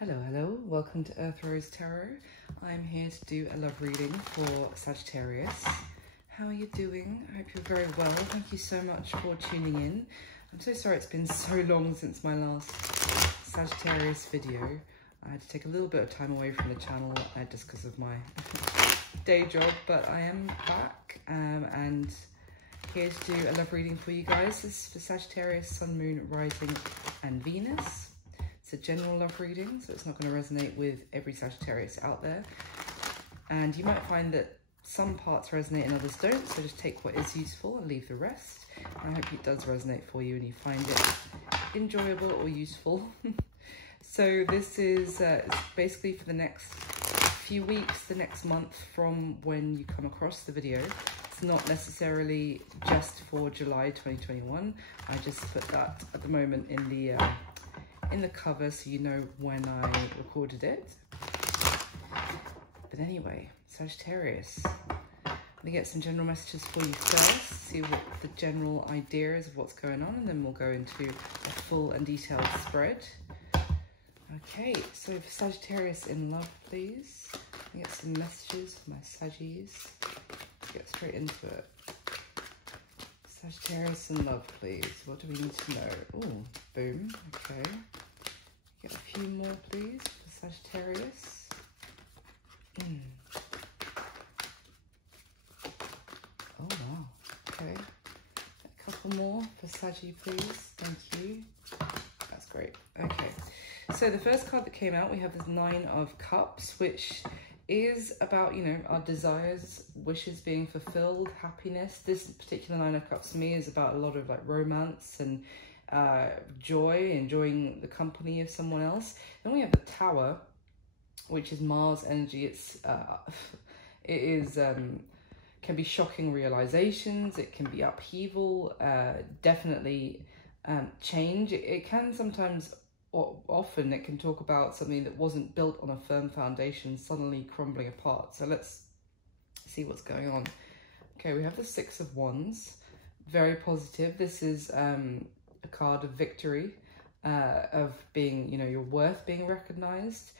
Hello, welcome to Earth Rose Tarot. I'm here to do a love reading for Sagittarius. How are you doing? I hope you're very well. Thank you so much for tuning in. I'm so sorry it's been so long since my last Sagittarius video. I had to take a little bit of time away from the channel just because of my day job, but I am back and here to do a love reading for you guys. This is for Sagittarius, Sun, Moon, Rising and Venus. It's a general love reading, so it's not going to resonate with every Sagittarius out there. And you might find that some parts resonate and others don't, so just take what is useful and leave the rest. And I hope it does resonate for you and you find it enjoyable or useful. So this is basically for the next few weeks, the next month from when you come across the video. It's not necessarily just for July 2021. I just put that at the moment in the cover so you know when I recorded it. But anyway, Sagittarius, I'm gonna get some general messages for you first, see what the general idea is of what's going on, and then we'll go into a full and detailed spread. Okay, so for Sagittarius in love, please. I get some messages for my Saggies. Let's get straight into it. Sagittarius in love, please. What do we need to know? Oh, boom. Okay. Get a few more, please, for Sagittarius. Oh, wow. Okay. A couple more for Saggy, please. Thank you. That's great. Okay. So the first card that came out, we have this Nine of Cups, which is about, you know, our desires, wishes being fulfilled, happiness. This particular Nine of Cups for me is about a lot of like romance and joy, enjoying the company of someone else. Then we have the Tower, which is Mars energy. Can be shocking realizations. It can be upheaval, definitely change. It can sometimes, or often, it can talk about something that wasn't built on a firm foundation suddenly crumbling apart. So let's see what's going on. Okay, we have the Six of Wands, very positive. This is a card of victory, of being, you know, your worth being recognized,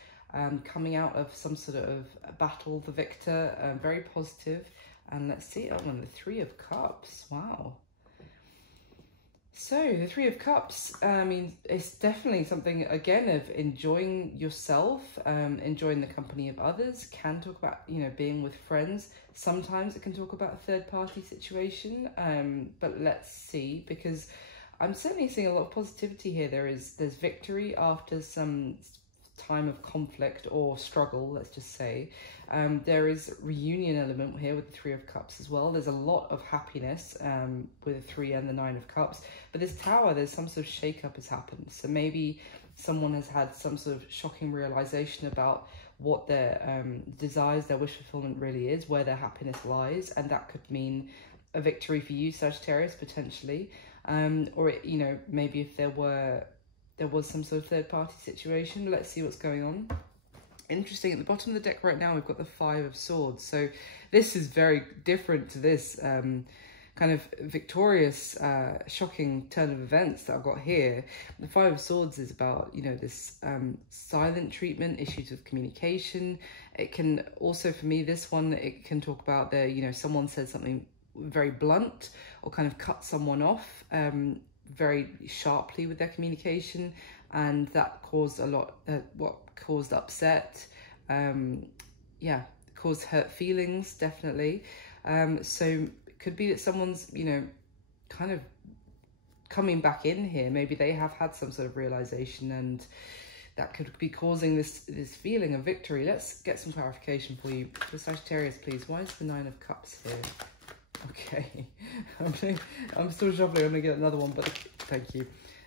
coming out of some sort of battle, the victor, very positive. And let's see, oh, and the Three of Cups, wow. So the Three of Cups, I mean, it's definitely something, again, of enjoying yourself, enjoying the company of others. Can talk about, you know, being with friends. Sometimes it can talk about a third-party situation, but let's see, because I'm certainly seeing a lot of positivity here. There's victory after some time of conflict or struggle, let's just say. There is reunion element here with the Three of Cups as well. There's a lot of happiness with the Three and the Nine of Cups. But this Tower, there's some sort of shake-up has happened. So maybe someone has had some sort of shocking realization about what their desires, their wish fulfillment really is, where their happiness lies. And that could mean a victory for you, Sagittarius, potentially. Or, you know, maybe if there was some sort of third-party situation. Let's see what's going on. Interesting, at the bottom of the deck right now, we've got the Five of Swords. So this is very different to this kind of victorious, shocking turn of events that I've got here. The Five of Swords is about, you know, this silent treatment, issues with communication. It can also, for me, this one, it can talk about you know, someone said something very blunt or kind of cut someone off very sharply with their communication, and that caused a lot, what caused upset, yeah, caused hurt feelings, definitely. So it could be that someone's, you know, kind of coming back in here. Maybe they have had some sort of realization and that could be causing this feeling of victory. Let's get some clarification for you. For Sagittarius, please, why is the Nine of Cups here? Okay, I'm still shuffling. I'm gonna get another one, but thank you.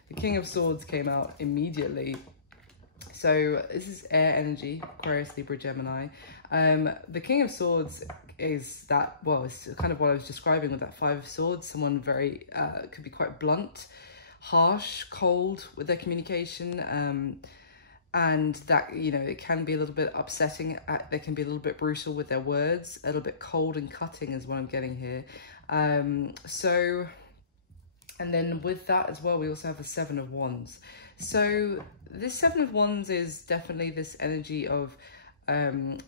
The King of Swords came out immediately. So this is air energy, Aquarius, Libra, Gemini. The King of Swords is that, well, it's kind of what I was describing with that Five of Swords. Someone very, could be quite blunt, harsh, cold with their communication. And that, you know, it can be a little bit upsetting. They can be a little bit brutal with their words, a little bit cold and cutting is what I'm getting here. So, and then with that as well, we also have the Seven of Wands. So this Seven of Wands is definitely this energy of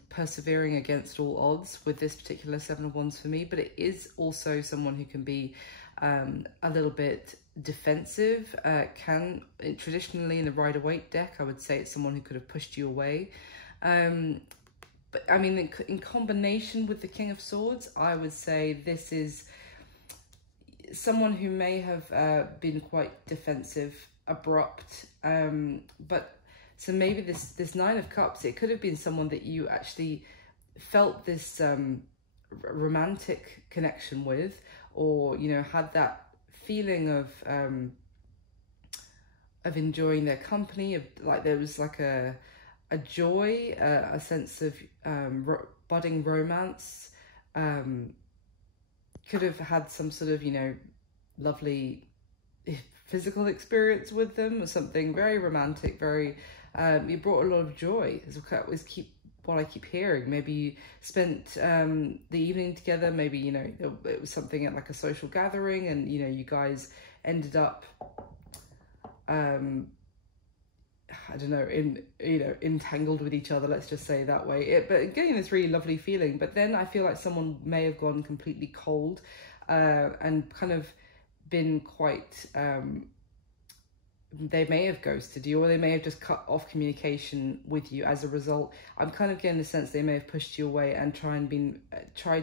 persevering against all odds with this particular Seven of Wands for me, but it is also someone who can be a little bit defensive. Traditionally in the Rider-Waite deck, I would say it's someone who could have pushed you away. But I mean, in combination with the King of Swords, I would say this is someone who may have been quite defensive, abrupt, but so maybe this Nine of Cups, it could have been someone that you actually felt this romantic connection with, or, you know, had that feeling of enjoying their company, of like there was like a joy, a sense of budding romance. Could have had some sort of, you know, lovely physical experience with them, or something very romantic, very you brought a lot of joy, is what I keep hearing. Maybe you spent the evening together, maybe, you know, it was something at like a social gathering, and, you know, you guys ended up I don't know, entangled with each other, let's just say it that way. But getting this really lovely feeling, but then I feel like someone may have gone completely cold and kind of been quite, they may have ghosted you, or they may have just cut off communication with you as a result. I'm kind of getting the sense they may have pushed you away and tried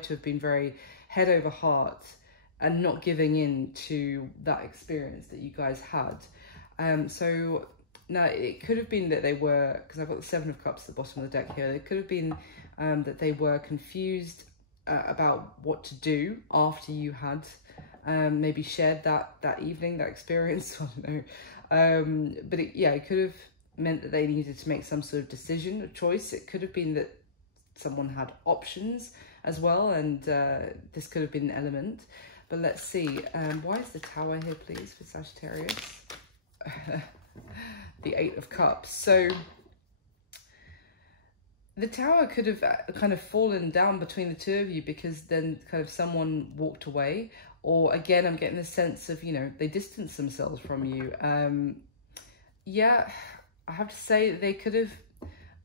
to have been very head over heart and not giving in to that experience that you guys had. So now it could have been that they were, because I've got the Seven of Cups at the bottom of the deck here, it could have been that they were confused about what to do after you had maybe shared that evening, that experience. I don't know. But it could have meant that they needed to make some sort of decision, a choice. It could have been that someone had options as well, and this could have been an element. But let's see. Why is the Tower here, please, for Sagittarius? The Eight of Cups. So the Tower could have kind of fallen down between the two of you, because then kind of someone walked away, or again, I'm getting the sense of, you know, they distanced themselves from you. Yeah, I have to say that they could have,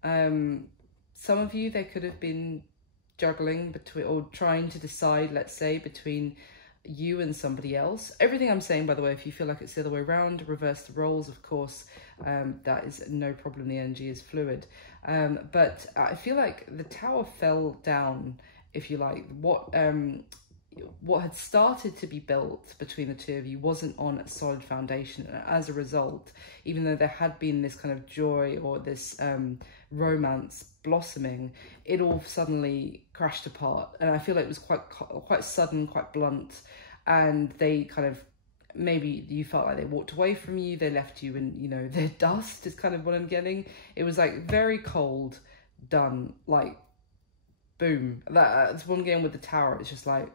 some of you, they could have been juggling between, or trying to decide, let's say, between you and somebody else. Everything I'm saying, by the way, if you feel like it's the other way around, reverse the roles, of course, that is no problem. The energy is fluid. But I feel like the Tower fell down, if you like. What had started to be built between the two of you wasn't on a solid foundation, and as a result, even though there had been this kind of joy or this romance blossoming, it all suddenly crashed apart. And I feel like it was quite sudden, quite blunt, and they kind of, maybe you felt like they walked away from you, they left you in, you know, their dust, is kind of what I'm getting. It was like very cold, done, like boom. That's what I'm getting with the Tower. It's just like,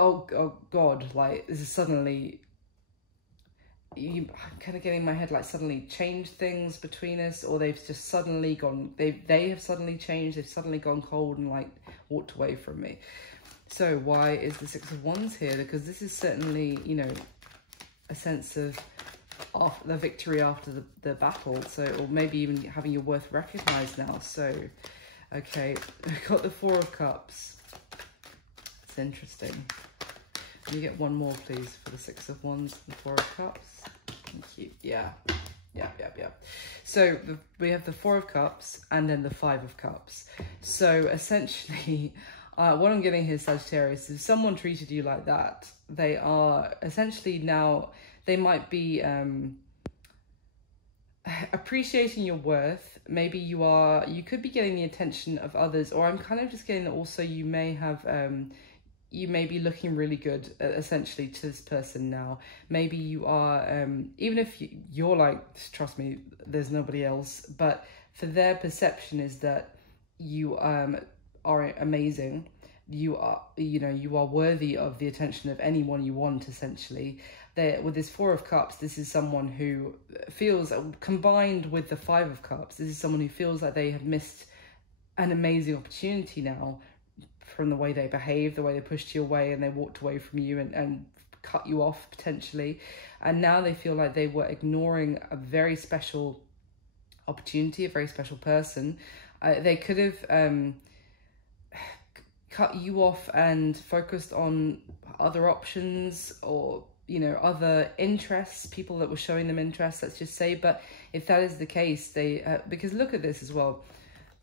oh God, like this is suddenly, I'm kind of getting in my head like suddenly changed things between us, or they've just suddenly gone, they have suddenly changed, they've suddenly gone cold and like walked away from me. So why is the Six of Wands here? Because this is certainly, you know, a sense of the victory after the battle, so, or maybe even having your worth recognized now. So okay, we've got the Four of Cups. It's interesting. Can you get one more, please, for the Six of Wands and Four of Cups? Thank you. Yeah. So we have the Four of Cups and then the Five of Cups. So essentially, what I'm getting here, Sagittarius, is if someone treated you like that, they are essentially now, they might be appreciating your worth. Maybe you could be getting the attention of others, or I'm kind of just getting that also you may have, you may be looking really good, essentially, to this person now. Maybe you are, even if you're like, trust me, there's nobody else, but for their perception is that you are amazing. You are, you know, you are worthy of the attention of anyone you want, essentially. With this Four of Cups, this is someone who feels, combined with the Five of Cups, this is someone who feels like they have missed an amazing opportunity now, from the way they behaved, the way they pushed you away and they walked away from you, and cut you off potentially, and now they feel like they were ignoring a very special opportunity, a very special person. They could have cut you off and focused on other options, or other interests, people that were showing them interest, let's just say. But if that is the case, they because look at this as well,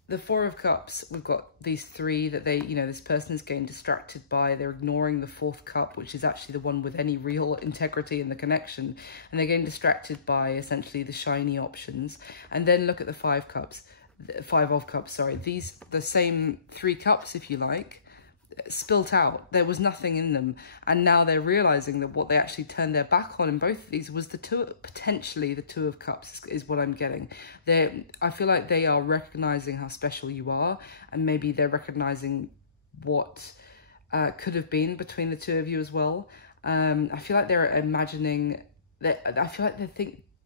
the Four of Cups, we've got these three that they, this person is getting distracted by. They're ignoring the fourth cup, which is actually the one with any real integrity in the connection. And they're getting distracted by essentially the shiny options. And then look at the Five of Cups, sorry. The same three cups, if you like, spilt out. There was nothing in them, and now they're realizing that what they actually turned their back on in both of these was potentially the Two of Cups is what I'm getting. I feel like they are recognizing how special you are, and maybe they're recognizing what could have been between the two of you as well. I feel like they're imagining that. I feel like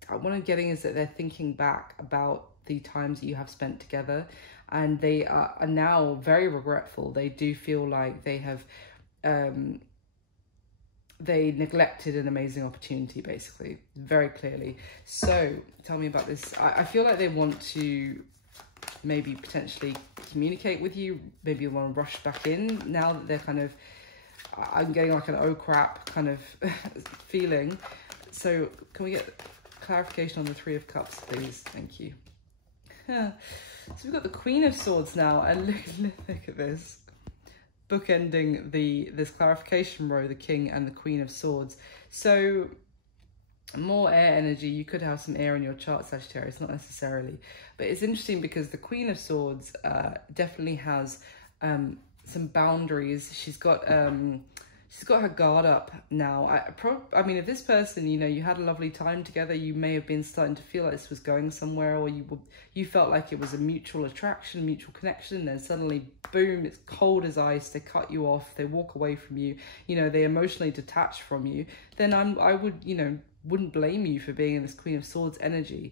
what I'm getting is that they're thinking back about the times that you have spent together, and they are now very regretful. They do feel like they have they neglected an amazing opportunity, basically, very clearly. So tell me about this. I feel like they want to maybe potentially communicate with you, maybe you want to rush back in now that they're kind of, I'm getting like an oh crap kind of feeling. So can we get clarification on the Three of Cups, please? Thank you. So we've got the Queen of Swords now, and look at this. Bookending this clarification row, the King and the Queen of Swords. So more air energy. You could have some air in your chart, Sagittarius, not necessarily. But it's interesting because the Queen of Swords definitely has some boundaries. She's got her guard up now. I mean, if this person, you had a lovely time together, you may have been starting to feel like this was going somewhere, or you felt like it was a mutual attraction, mutual connection, and then suddenly, boom, it's cold as ice. They cut you off. They walk away from you. They emotionally detach from you. Then I wouldn't blame you for being in this Queen of Swords energy.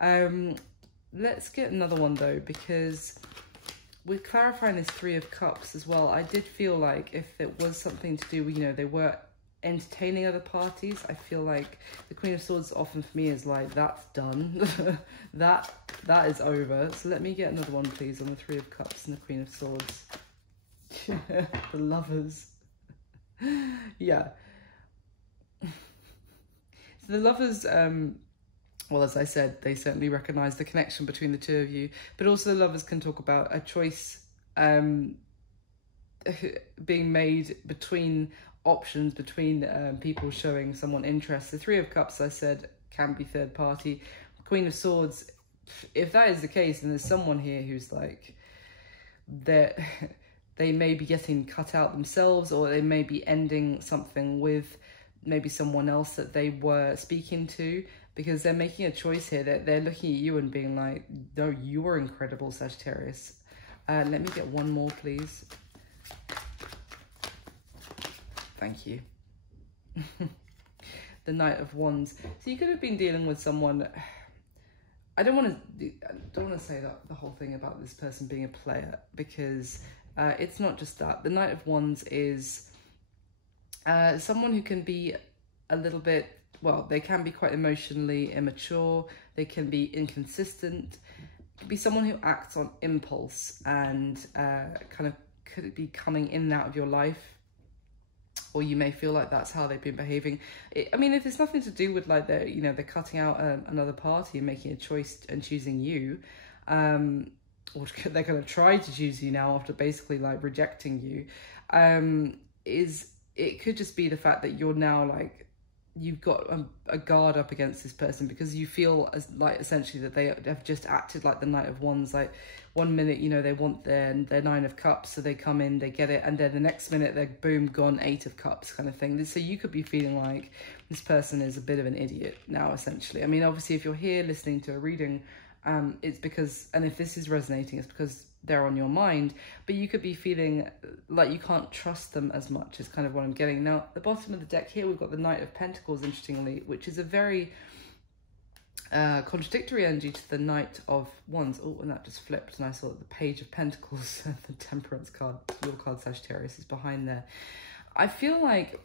Let's get another one though, because we're clarifying this Three of Cups as well. I did feel like if it was something to do with, they were entertaining other parties, I feel like the Queen of Swords often for me is like, that's done. that is over. So let me get another one, please, on the Three of Cups and the Queen of Swords. The Lovers. Yeah. So the Lovers, well, as I said, they certainly recognise the connection between the two of you, but also the Lovers can talk about a choice being made between options, between people showing someone interest. The Three of Cups, I said, can be third party. Queen of Swords, if that is the case, and there's someone here who's like, they may be getting cut out themselves, or they may be ending something with maybe someone else that they were speaking to, because they're making a choice here. They're looking at you and being like, no, you are incredible, Sagittarius. Let me get one more, please. Thank you. The Knight of Wands. So you could have been dealing with someone. I don't want to say that the whole thing about this person being a player, because it's not just that. The Knight of Wands is someone who can be a little bit, well, they can be quite emotionally immature. They can be inconsistent. It could be someone who acts on impulse and kind of could be coming in and out of your life, or you may feel like that's how they've been behaving. I mean, if it's nothing to do with like they're cutting out another party and making a choice and choosing you, or they're going to try to choose you now after basically like rejecting you, it could just be the fact that you're now like, you've got a guard up against this person, because you feel as like essentially that they have just acted like the Knight of Wands. Like one minute, they want their Nine of Cups, so they come in, they get it, and then the next minute they're boom, gone, Eight of Cups kind of thing. So you could be feeling like this person is a bit of an idiot now, essentially. I mean, obviously, if you're here listening to a reading, it's because, and if this is resonating, it's because they're on your mind, but you could be feeling like you can't trust them as much, is kind of what I'm getting. Now, at the bottom of the deck here, we've got the Knight of Pentacles, interestingly, which is a very contradictory energy to the Knight of Wands. Oh, and that just flipped, and I saw that the Page of Pentacles, the Temperance card, your card, Sagittarius, is behind there. I feel like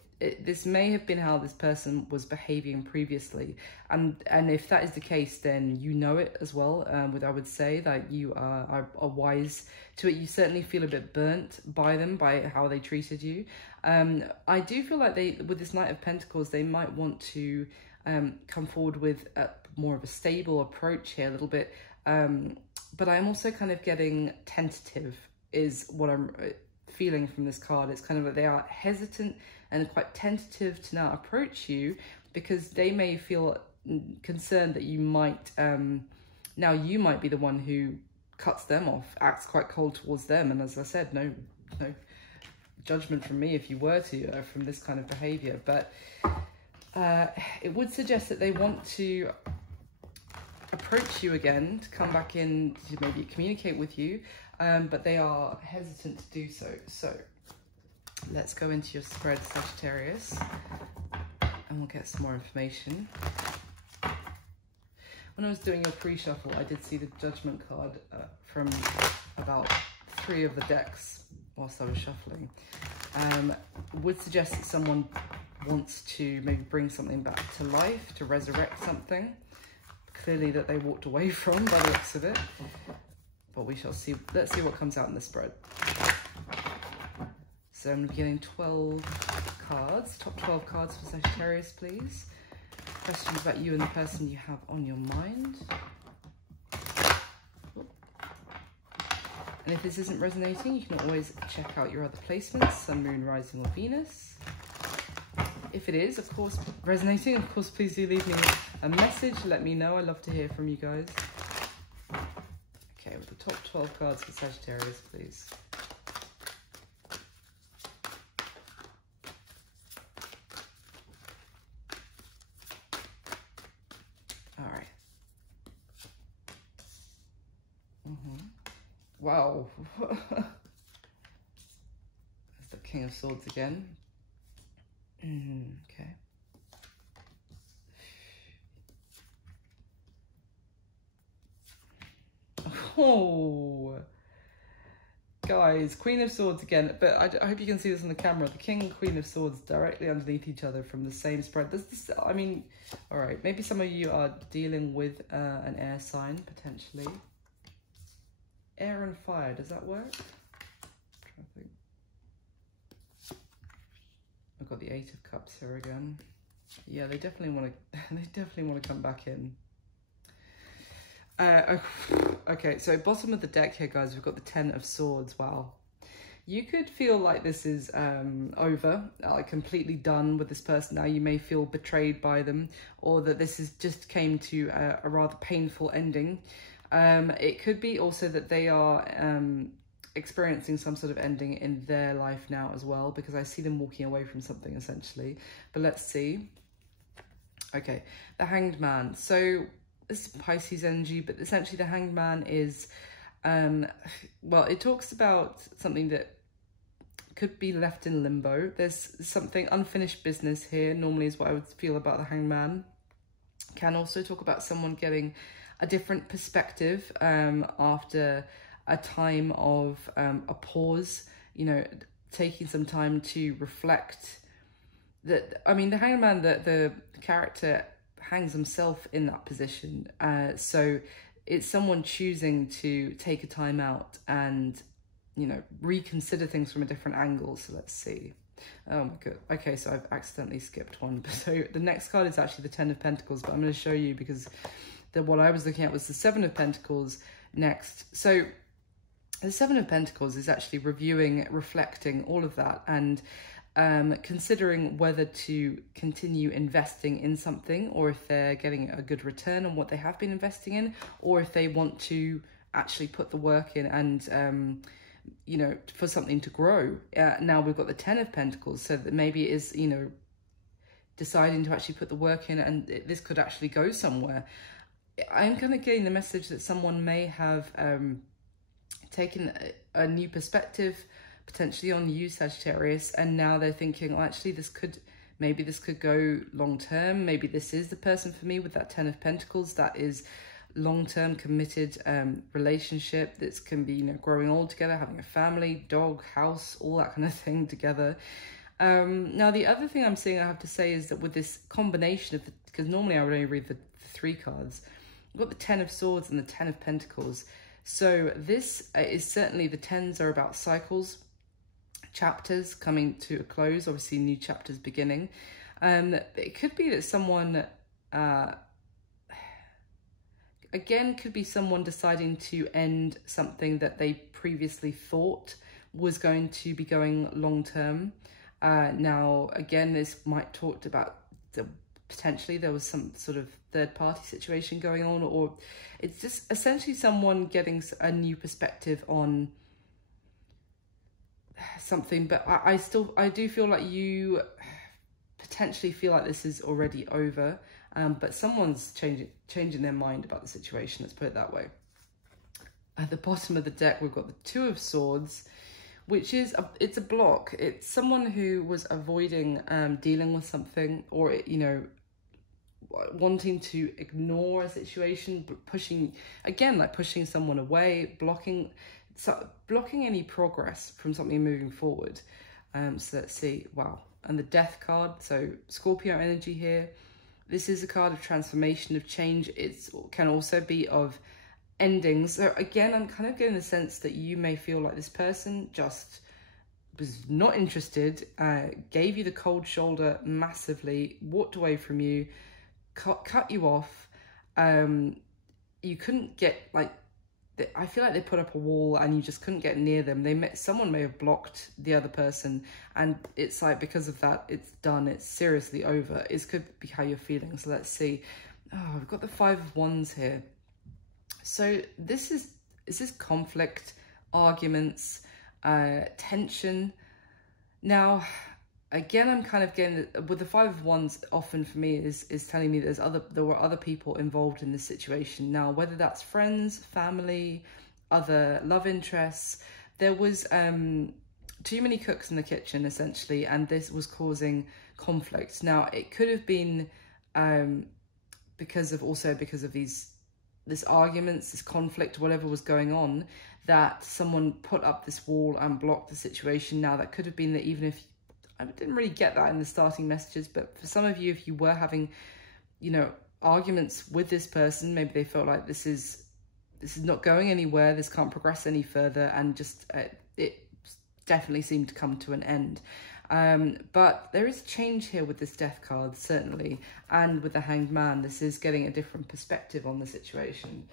this may have been how this person was behaving previously, and if that is the case, then you know it as well. I would say that you are wise to it. You certainly feel a bit burnt by them, by how they treated you. I do feel like with this Knight of Pentacles, they might want to come forward with more of a stable approach here a little bit, but I'm also kind of getting tentative is what I'm feeling from this card. It's kind of like they are hesitant and quite tentative to now approach you, because they may feel concerned that you might now you might be the one who cuts them off, acts quite cold towards them. And as I said, no judgment from me if you were to from this kind of behavior, but it would suggest that they want to approach you again, to come back in to maybe communicate with you, but they are hesitant to do so. So let's go into your spread, Sagittarius, and we'll get some more information. When I was doing your pre-shuffle, I did see the Judgment card from about 3 of the decks whilst I was shuffling. Would suggest that someone wants to maybe bring something back to life, to resurrect something, clearly that they walked away from by the looks of it. But we shall see. Let's see what comes out in the spread. So I'm getting 12 cards, top 12 cards for Sagittarius, please. Questions about you and the person you have on your mind. And if this isn't resonating, you can always check out your other placements, Sun, Moon, Rising, or Venus. If it is, of course, resonating, of course, please do leave me a message. Let me know. I love to hear from you guys. Okay, with the top 12 cards for Sagittarius, please. All right. Wow. There's the King of Swords again. Okay. Oh, guys, Queen of Swords again, but I hope you can see this on the camera. The King and Queen of Swords directly underneath each other from the same spread. There's this, I mean, all right, maybe some of you are dealing with an air sign, potentially. Air and fire, does that work? I'm trying to think. I've got the 8 of Cups here again. Yeah, they definitely want to come back in. Okay, so bottom of the deck here, guys, we've got the 10 of Swords. Wow. You could feel like this is over, like completely done with this person now. You may feel betrayed by them, or that this is just came to a rather painful ending. It could be also that they are experiencing some sort of ending in their life now as well, because I see them walking away from something essentially. But let's see. Okay, the Hanged Man. So this is Pisces energy, but essentially the Hanged Man is, well, it talks about something that could be left in limbo. There's something unfinished business here, normally is what I would feel about the Hanged Man. Can also talk about someone getting a different perspective after a time of a pause, you know, taking some time to reflect. That, I mean, the Hanged Man, the character hangs himself in that position. So it's someone choosing to take a time out and, you know, reconsider things from a different angle. So let's see. Oh my god. Okay, so I've accidentally skipped one. So the next card is actually the 10 of Pentacles, but I'm going to show you because what I was looking at was the 7 of Pentacles next. So the 7 of Pentacles is actually reviewing, reflecting all of that, and considering whether to continue investing in something, or if they're getting a good return on what they have been investing in, or if they want to actually put the work in and, you know, for something to grow. Now we've got the 10 of Pentacles, so that maybe it is, you know, deciding to actually put the work in, and this could actually go somewhere. I'm kind of getting the message that someone may have taken a new perspective potentially on you, Sagittarius, and now they're thinking, oh, actually maybe this could go long term. Maybe this is the person for me, with that 10 of Pentacles. That is long-term committed relationship that can be, you know, growing old together, having a family, dog, house, all that kind of thing together. Now, the other thing I'm seeing, I have to say, is that with this combination of, because normally I would only read the 3 cards, we've got the 10 of Swords and the 10 of Pentacles. So this is certainly, the 10s are about cycles, chapters coming to a close, obviously new chapters beginning. It could be that someone, again, could be someone deciding to end something that they previously thought was going to be going long term. Now, again, this might talk about potentially there was some sort of third-party situation going on, or it's just essentially someone getting a new perspective on something. But I do feel like you potentially feel like this is already over, but someone's changing their mind about the situation, let's put it that way. At the bottom of the deck, we've got the 2 of Swords, which is it's a block. It's someone who was avoiding dealing with something, or you know, wanting to ignore a situation, but pushing, again, like pushing someone away, blocking any progress from something moving forward. So let's see. Wow. And the Death card, so Scorpio energy here. This is a card of transformation, of change. It can also be of endings. So again, I'm kind of getting the sense that you may feel like this person just was not interested, gave you the cold shoulder massively, walked away from you, cut you off. You couldn't get, like, I feel like they put up a wall and you just couldn't get near them. Someone may have blocked the other person, and it's like, because of that, it's done. It's seriously over. It could be how you're feeling. So let's see. Oh, we've got the 5 of Wands here. So this is conflict, arguments, tension. Now, again, I'm kind of getting, with the 5 of Wands, often for me is telling me there were other people involved in this situation. Now, whether that's friends, family, other love interests, there was too many cooks in the kitchen, essentially, and this was causing conflict. Now, it could have been because of this arguments, this conflict, whatever was going on, that someone put up this wall and blocked the situation. Now, that could have been that, even if I didn't really get that in the starting messages, but for some of you, if you were having, you know, arguments with this person, maybe they felt like this is not going anywhere, this can't progress any further, and just it definitely seemed to come to an end. But there is change here with this Death card, certainly, and with the Hanged Man, this is getting a different perspective on the situation.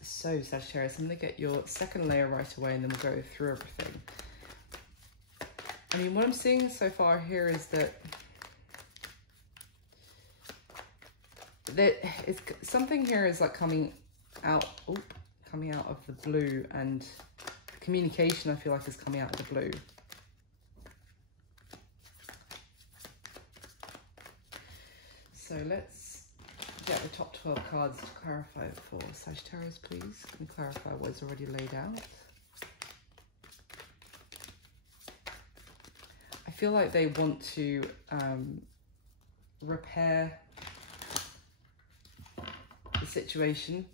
So, Sagittarius, I'm going to get your second layer right away, and then we'll go through everything. I mean, what I'm seeing so far here is that something here is like coming out of the blue, and communication, I feel like, is coming out of the blue. So let's get the top 12 cards to clarify it for Sagittarius, please. Can you clarify what is already laid out? I feel like they want to repair the situation.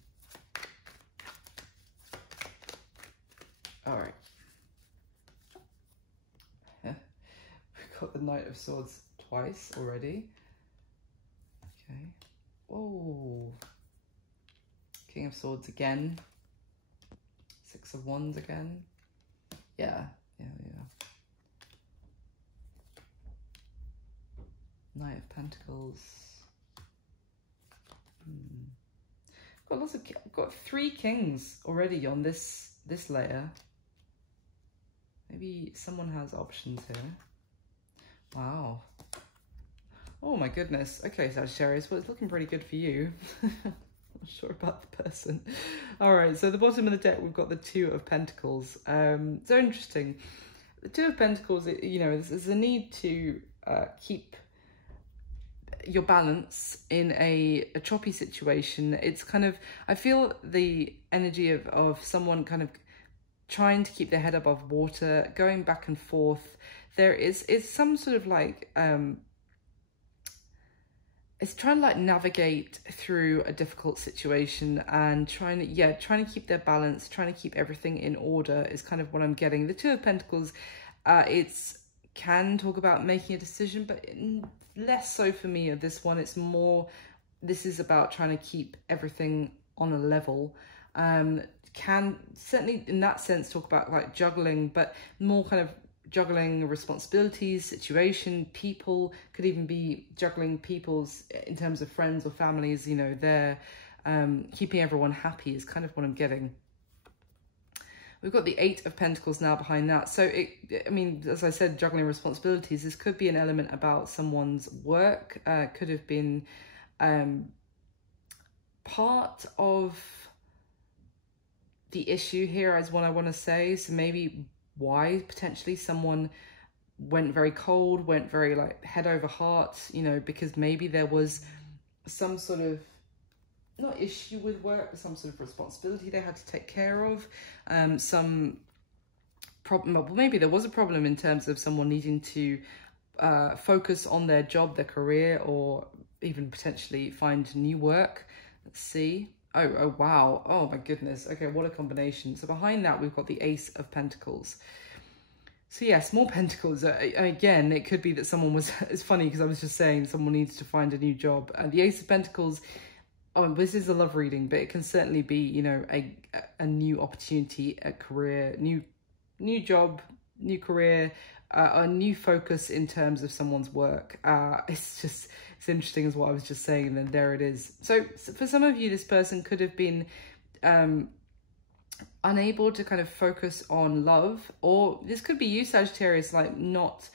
All right. We've got the Knight of Swords twice already. Okay. Oh. King of Swords again. 6 of Wands again. Yeah. Knight of Pentacles. Got 3 kings already on this layer. Maybe someone has options here. Wow. Oh my goodness. Okay, Sagittarius, well, it's looking pretty good for you. Not sure about the person. All right, so at the bottom of the deck, we've got the 2 of Pentacles. So interesting. The 2 of Pentacles, you know, there's a need to keep your balance in a choppy situation. It's kind of, I feel the energy of someone kind of trying to keep their head above water, going back and forth. There is some sort of like, it's trying to like navigate through a difficult situation and trying to keep their balance, trying to keep everything in order is kind of what I'm getting. The 2 of Pentacles, it's can talk about making a decision, but less so for me of this one. It's more, this is about trying to keep everything on a level. Can certainly in that sense talk about like juggling, but more kind of juggling responsibilities, situation, people, could even be juggling people's in terms of friends or families, you know, they're keeping everyone happy is kind of what I'm getting. We've got the 8 of Pentacles now behind that. So, I mean, as I said, juggling responsibilities, this could be an element about someone's work, could have been part of the issue here is what I want to say. So maybe why potentially someone went very cold, went very like head over heart, you know, because maybe there was some sort of, not issue with work, but some sort of responsibility they had to take care of, some problem, well, maybe there was a problem in terms of someone needing to focus on their job, their career, or even potentially find new work. Let's see. Oh, wow. Oh my goodness. Okay, what a combination. So behind that, we've got the Ace of Pentacles. So yes, more Pentacles. Again, it could be that someone was, it's funny because I was just saying someone needs to find a new job. And the Ace of Pentacles, oh, this is a love reading, but it can certainly be, you know, a new opportunity, a career, new job, new career, a new focus in terms of someone's work. It's interesting as what I was just saying, and then there it is. So for some of you, this person could have been unable to kind of focus on love, or this could be you, Sagittarius, like not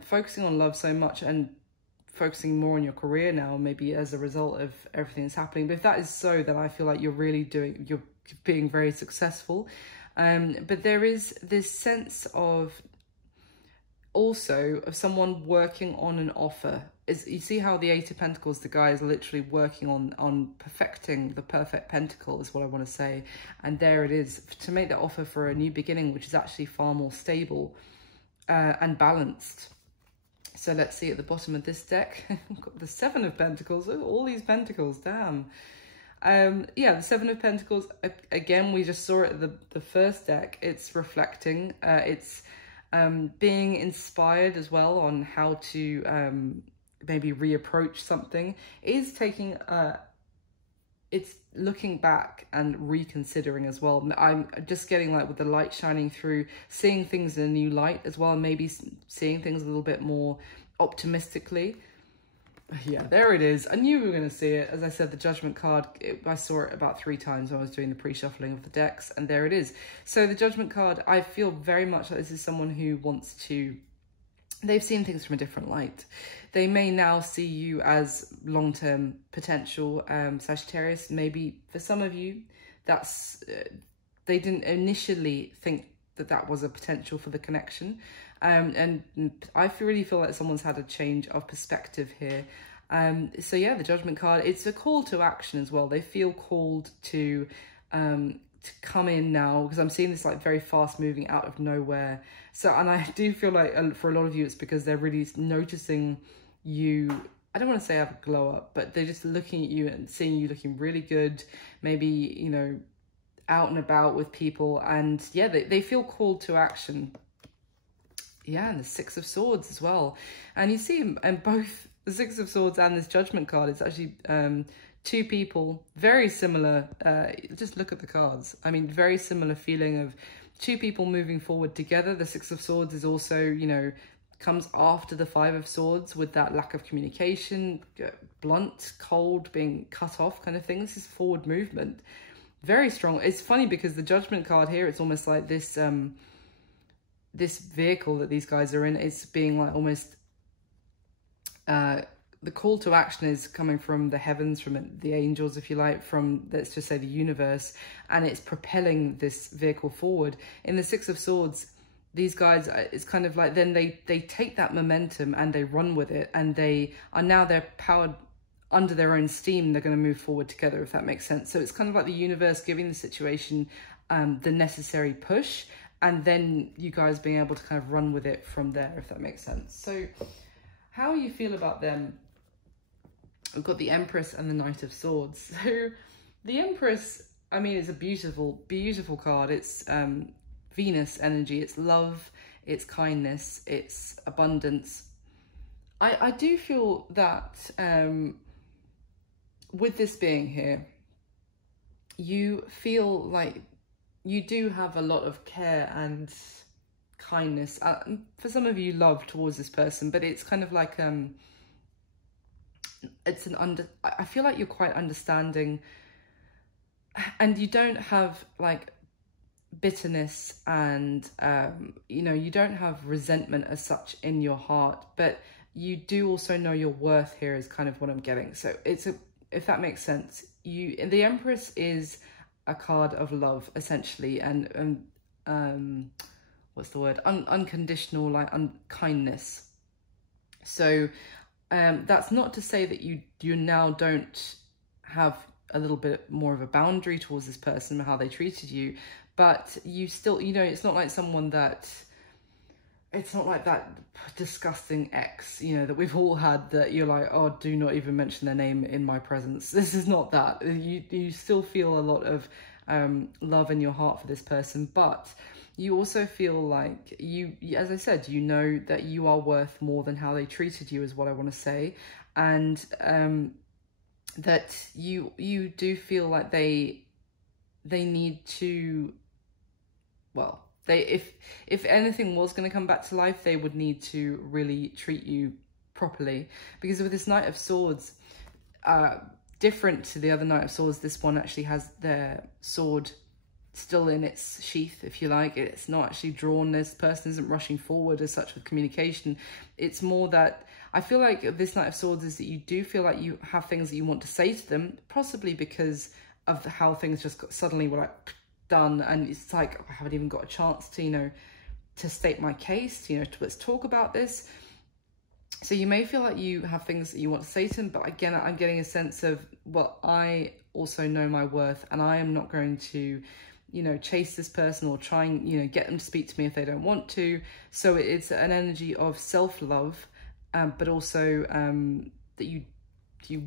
focusing on love so much and focusing more on your career now, maybe as a result of everything that's happening. But if that is so, then I feel like you're being very successful. But there is this sense of also of someone working on an offer. You see how the 8 of Pentacles, the guy is literally working on perfecting the perfect pentacle is what I want to say. And there it is, to make that offer for a new beginning, which is actually far more stable and balanced. So let's see at the bottom of this deck, we've got the 7 of Pentacles. Oh, all these Pentacles, damn. Yeah, the 7 of Pentacles, again, we just saw it at the first deck. It's reflecting, it's being inspired as well on how to maybe reapproach something. It is taking, it's looking back and reconsidering as well. I'm just getting like with the light shining through, seeing things in a new light as well, maybe seeing things a little bit more optimistically. Yeah, there it is. I knew we were going to see it. As I said, the Judgment card, I saw it about 3 times when I was doing the pre-shuffling of the decks, and there it is. So the Judgment card, I feel very much like this is someone who wants to, they've seen things from a different light. They may now see you as long-term potential, Sagittarius. Maybe for some of you, that's, they didn't initially think that was a potential for the connection. And I really feel like someone's had a change of perspective here. So yeah, the Judgment card, it's a call to action as well. They feel called to come in now, because I'm seeing this like very fast moving out of nowhere. So, and I do feel like for a lot of you, it's because they're really noticing you. I don't want to say have a glow up, but they're just looking at you and seeing you looking really good. Maybe, you know, out and about with people, and yeah, they feel called to action. Yeah, and the 6 of Swords as well. And you see in both the 6 of Swords and this Judgment card, it's actually 2 people, very similar. Just look at the cards. I mean, very similar feeling of 2 people moving forward together. The 6 of Swords is also, you know, comes after the 5 of Swords with that lack of communication, blunt, cold, being cut off kind of thing. This is forward movement. Very strong. It's funny because the Judgment card here, it's almost like this this vehicle that these guys are in, it's being like almost the call to action is coming from the heavens, from the angels, if you like, from, let's just say, the universe, and it's propelling this vehicle forward. In the 6 of Swords, these guys, it's kind of like then they take that momentum and they run with it, and they are now, they're powered under their own steam. They're going to move forward together, if that makes sense. So it's kind of like the universe giving the situation the necessary push, and then you guys being able to kind of run with it from there, if that makes sense. So how you feel about them? We've got the Empress and the Knight of Swords. So the Empress, I mean, it's a beautiful, beautiful card. It's Venus energy, it's love, it's kindness, it's abundance. I do feel that with this being here, you feel like you do have a lot of care and kindness. For some of you, love towards this person, but it's kind of like I feel like you're quite understanding, and you don't have like bitterness and you know, you don't have resentment as such in your heart, but you do also know your worth here is kind of what I'm getting. So it's if that makes sense, the Empress is a card of love essentially, and what's the word, unconditional, like kindness. So that's not to say that you now don't have a little bit more of a boundary towards this person and how they treated you, but you still, you know, it's not like someone that, it's not like that disgusting ex, you know, that we've all had, that you're like, oh, do not even mention their name in my presence. This is not that. You still feel a lot of love in your heart for this person, but you also feel like you, as I said, you know that you are worth more than how they treated you, is what I want to say. And that you do feel like they need to, well, if anything was going to come back to life, they would need to really treat you properly. Because with this Knight of Swords, different to the other Knight of Swords, this one actually has their sword still in its sheath, if you like. It's not actually drawn. This person isn't rushing forward as such with communication. It's more that I feel like this Knight of Swords is that you do feel like you have things that you want to say to them, possibly because of how things just got suddenly were like done, and it's like, I haven't even got a chance to, you know, to state my case, you know, let's talk about this. So you may feel like you have things that you want to say to them, but again, I'm getting a sense of, well, I also know my worth, and I am not going to, you know, chase this person or try and, you know, get them to speak to me if they don't want to. So it's an energy of self-love, but also that you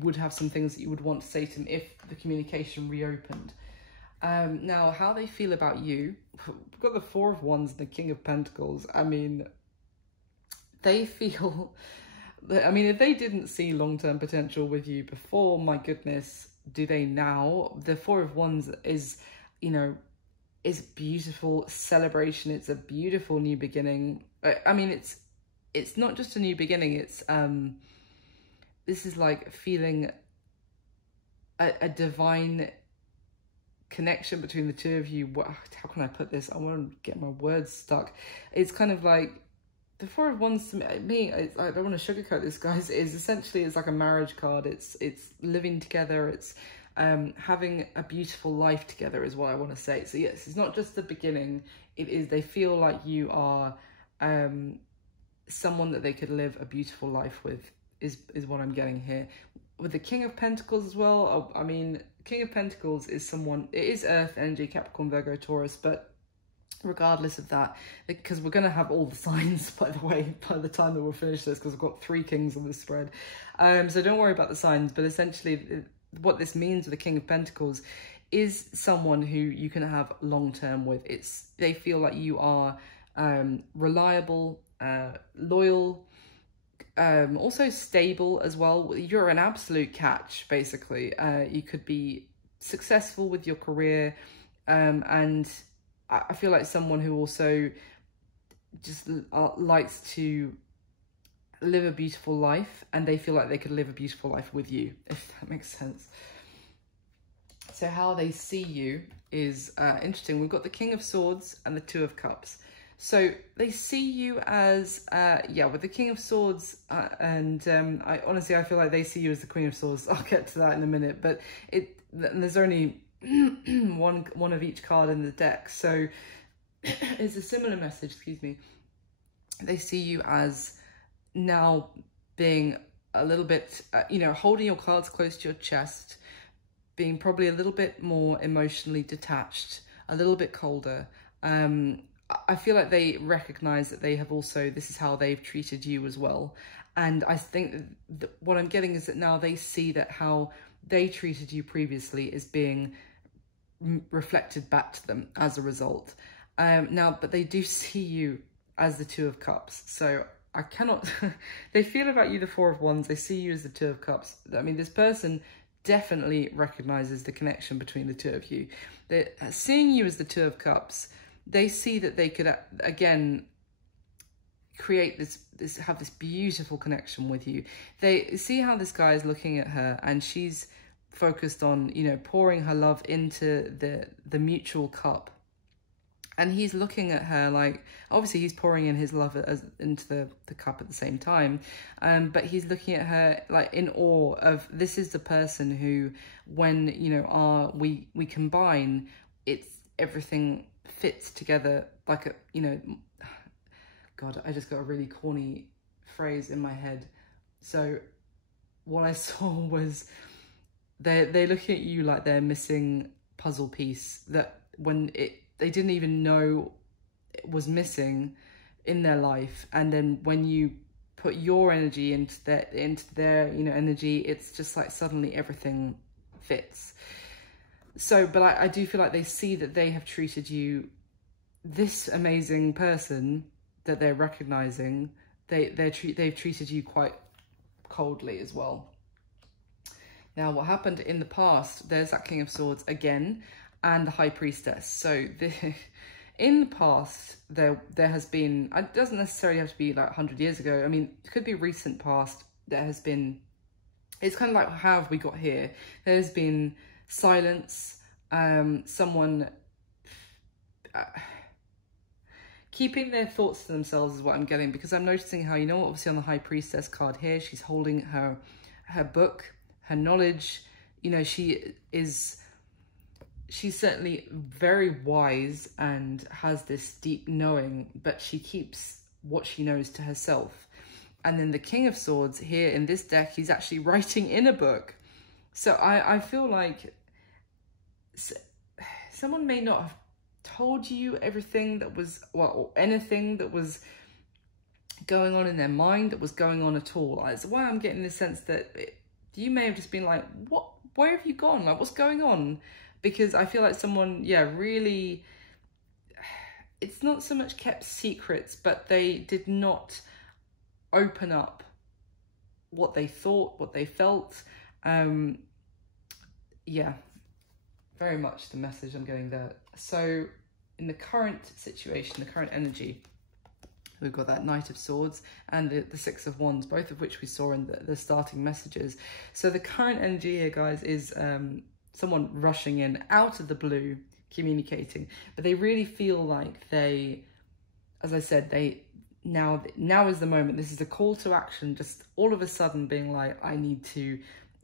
would have some things that you would want to say to them if the communication reopened. Now, how they feel about you, we've got the Four of Wands and the King of Pentacles. I mean, they feel, I mean, if they didn't see long-term potential with you before, my goodness, do they now? The Four of Wands is, you know, is beautiful celebration. It's a beautiful new beginning. I mean, it's not just a new beginning. It's, this is like feeling a divine connection between the two of you. How can I put this? I want to get my words stuck. It's kind of like the Four of Wands to me, I don't want to sugarcoat this, guys, is essentially, it's like a marriage card. It's living together. It's having a beautiful life together is what I want to say. So yes, it's not just the beginning. It is, they feel like you are someone that they could live a beautiful life with, is what I'm getting here. With the King of Pentacles as well, I mean, King of Pentacles is someone, it is Earth energy, Capricorn, Virgo, Taurus, but regardless of that, because we're going to have all the signs, by the way, by the time that we'll finish this, because I've got 3 kings on this spread. So don't worry about the signs, but essentially what this means with the King of Pentacles is someone who you can have long-term with. They feel like you are reliable, loyal, also stable as well. You're an absolute catch, basically. You could be successful with your career, and I feel like someone who also just likes to live a beautiful life, and they feel like they could live a beautiful life with you, if that makes sense. So how they see you is interesting. We've got the King of Swords and the Two of Cups. So they see you as, yeah, with the King of Swords, and I honestly feel like they see you as the Queen of Swords. I'll get to that in a minute, but there's only one of each card in the deck, so it's a similar message, excuse me. They see you as now being a little bit, you know, holding your cards close to your chest, being probably a little bit more emotionally detached, a little bit colder. I feel like they recognize that they have also, this is how they've treated you as well. And I think that what I'm getting is that now they see that how they treated you previously is being reflected back to them as a result. Now, but they do see you as the Two of Cups. So I cannot, they feel about you the Four of Wands, they see you as the Two of Cups. I mean, this person definitely recognizes the connection between the two of you. They're seeing you as the Two of Cups. They see that they could, again, create have this beautiful connection with you. They see how this guy is looking at her, and she's focused on, you know, pouring her love into the mutual cup. And he's looking at her like, obviously he's pouring in his love into the cup at the same time. But he's looking at her like in awe of, this is the person who, when, you know, we combine, everything fits together like a, you know, God, I just got a really corny phrase in my head. So what I saw was they're looking at you like they're missing puzzle piece that when they didn't even know it was missing in their life. And then when you put your energy into their, you know, energy, it's just like suddenly everything fits. So, but I do feel like they see that they have treated you, this amazing person that they're recognizing, they've treated you quite coldly as well. Now, what happened in the past, there's that King of Swords again, and the High Priestess. So in the past, there has been, it doesn't necessarily have to be like 100 years ago. I mean, it could be recent past. There has been, it's kind of like, how have we got here? There's been silence, someone keeping their thoughts to themselves is what I'm getting, because I'm noticing how, you know, obviously on the High Priestess card here, she's holding her book, her knowledge. You know, she's certainly very wise and has this deep knowing, but she keeps what she knows to herself. And then the King of Swords here in this deck, he's actually writing in a book. So I feel like someone may not have told you everything that was, well, or anything that was going on in their mind that was going on at all. That's why I'm getting the sense that you may have just been like, what, where have you gone? Like, what's going on? Because I feel like someone, yeah, really, it's not so much kept secrets, but they did not open up what they thought, what they felt. Yeah, very much the message I'm getting there. So in the current situation, the current energy, we've got that Knight of Swords and the Six of Wands, both of which we saw in the starting messages. So the current energy here, guys, is someone rushing in out of the blue, communicating, but they really feel like they, as I said, now is the moment. This is the call to action, just all of a sudden being like, I need to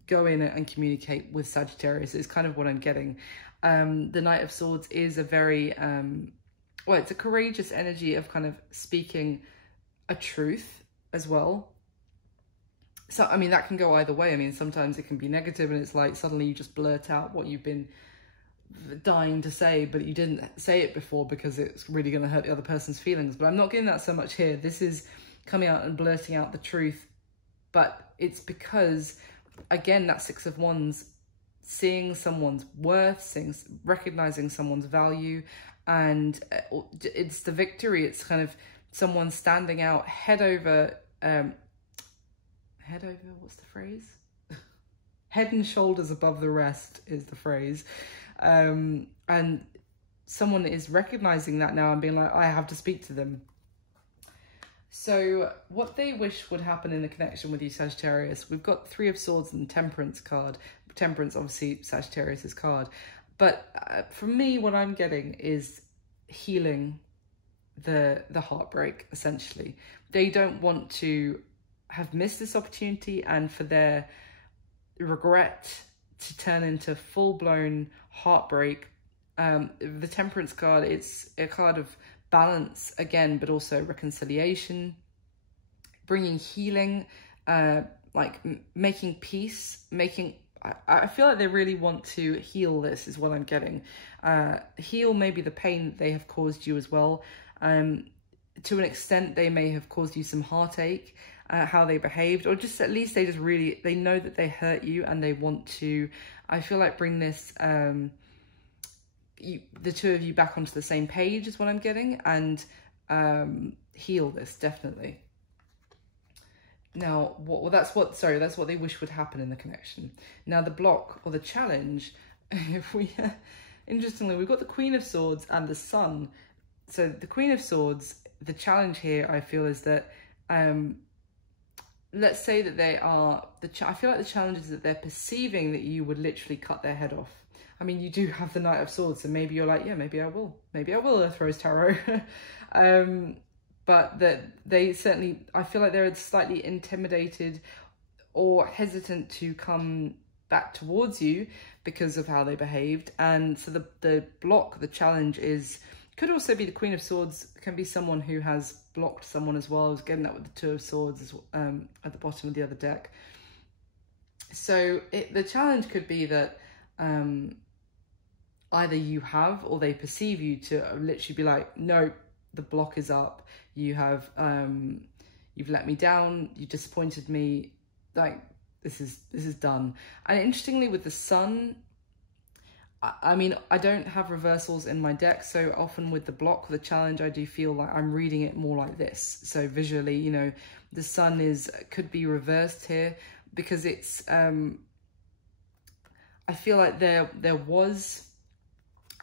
go in and communicate with Sagittarius. It's kind of what I'm getting. The Knight of Swords is a very, well, it's a courageous energy of kind of speaking a truth as well. So, I mean, that can go either way. I mean, sometimes it can be negative and it's like suddenly you just blurt out what you've been dying to say, but you didn't say it before because it's really going to hurt the other person's feelings. But I'm not getting that so much here. This is coming out and blurting out the truth. But it's because, again, that Six of Wands, seeing someone's worth, recognizing someone's value, and it's the victory. It's kind of someone standing out head over, what's the phrase? Head and shoulders above the rest is the phrase. And someone is recognizing that now and being like, I have to speak to them. So what they wish would happen in the connection with you, Sagittarius, we've got Three of Swords and Temperance card. Temperance, obviously, Sagittarius's card. But for me, what I'm getting is healing the heartbreak, essentially. They don't want to have missed this opportunity and for their regret to turn into full-blown heartbreak. The Temperance card, it's a card of balance again, but also reconciliation, bringing healing, like making peace, I feel like they really want to heal this is what I'm getting. Heal maybe the pain that they have caused you as well. To an extent, they may have caused you some heartache, how they behaved, or just at least they know that they hurt you and they want to, I feel like, bring this, the two of you back onto the same page is what I'm getting. And heal this, definitely. Now, that's what they wish would happen in the connection. Now, the block or the challenge, if we, interestingly, we've got the Queen of Swords and the Sun. So the Queen of Swords, the challenge here, I feel, is that, let's say that they are, I feel like the challenge is that they're perceiving that you would literally cut their head off. I mean, you do have the Knight of Swords, so maybe you're like, yeah, maybe I will. Maybe I will Earth Rose Tarot. But that they certainly, I feel like they're slightly intimidated or hesitant to come back towards you because of how they behaved. And so the block, the challenge is, could also be the Queen of Swords, can be someone who has blocked someone as well. I was getting that with the Two of Swords at the bottom of the other deck. So the challenge could be that either you have, or they perceive you to literally be like, no, the block is up. You have, you've let me down. You disappointed me. Like, this is done. And interestingly, with the Sun, I mean, I don't have reversals in my deck, so often with the block, the challenge, I do feel like I'm reading it more like this. So visually, you know, the Sun could be reversed here, because it's, I feel like there was,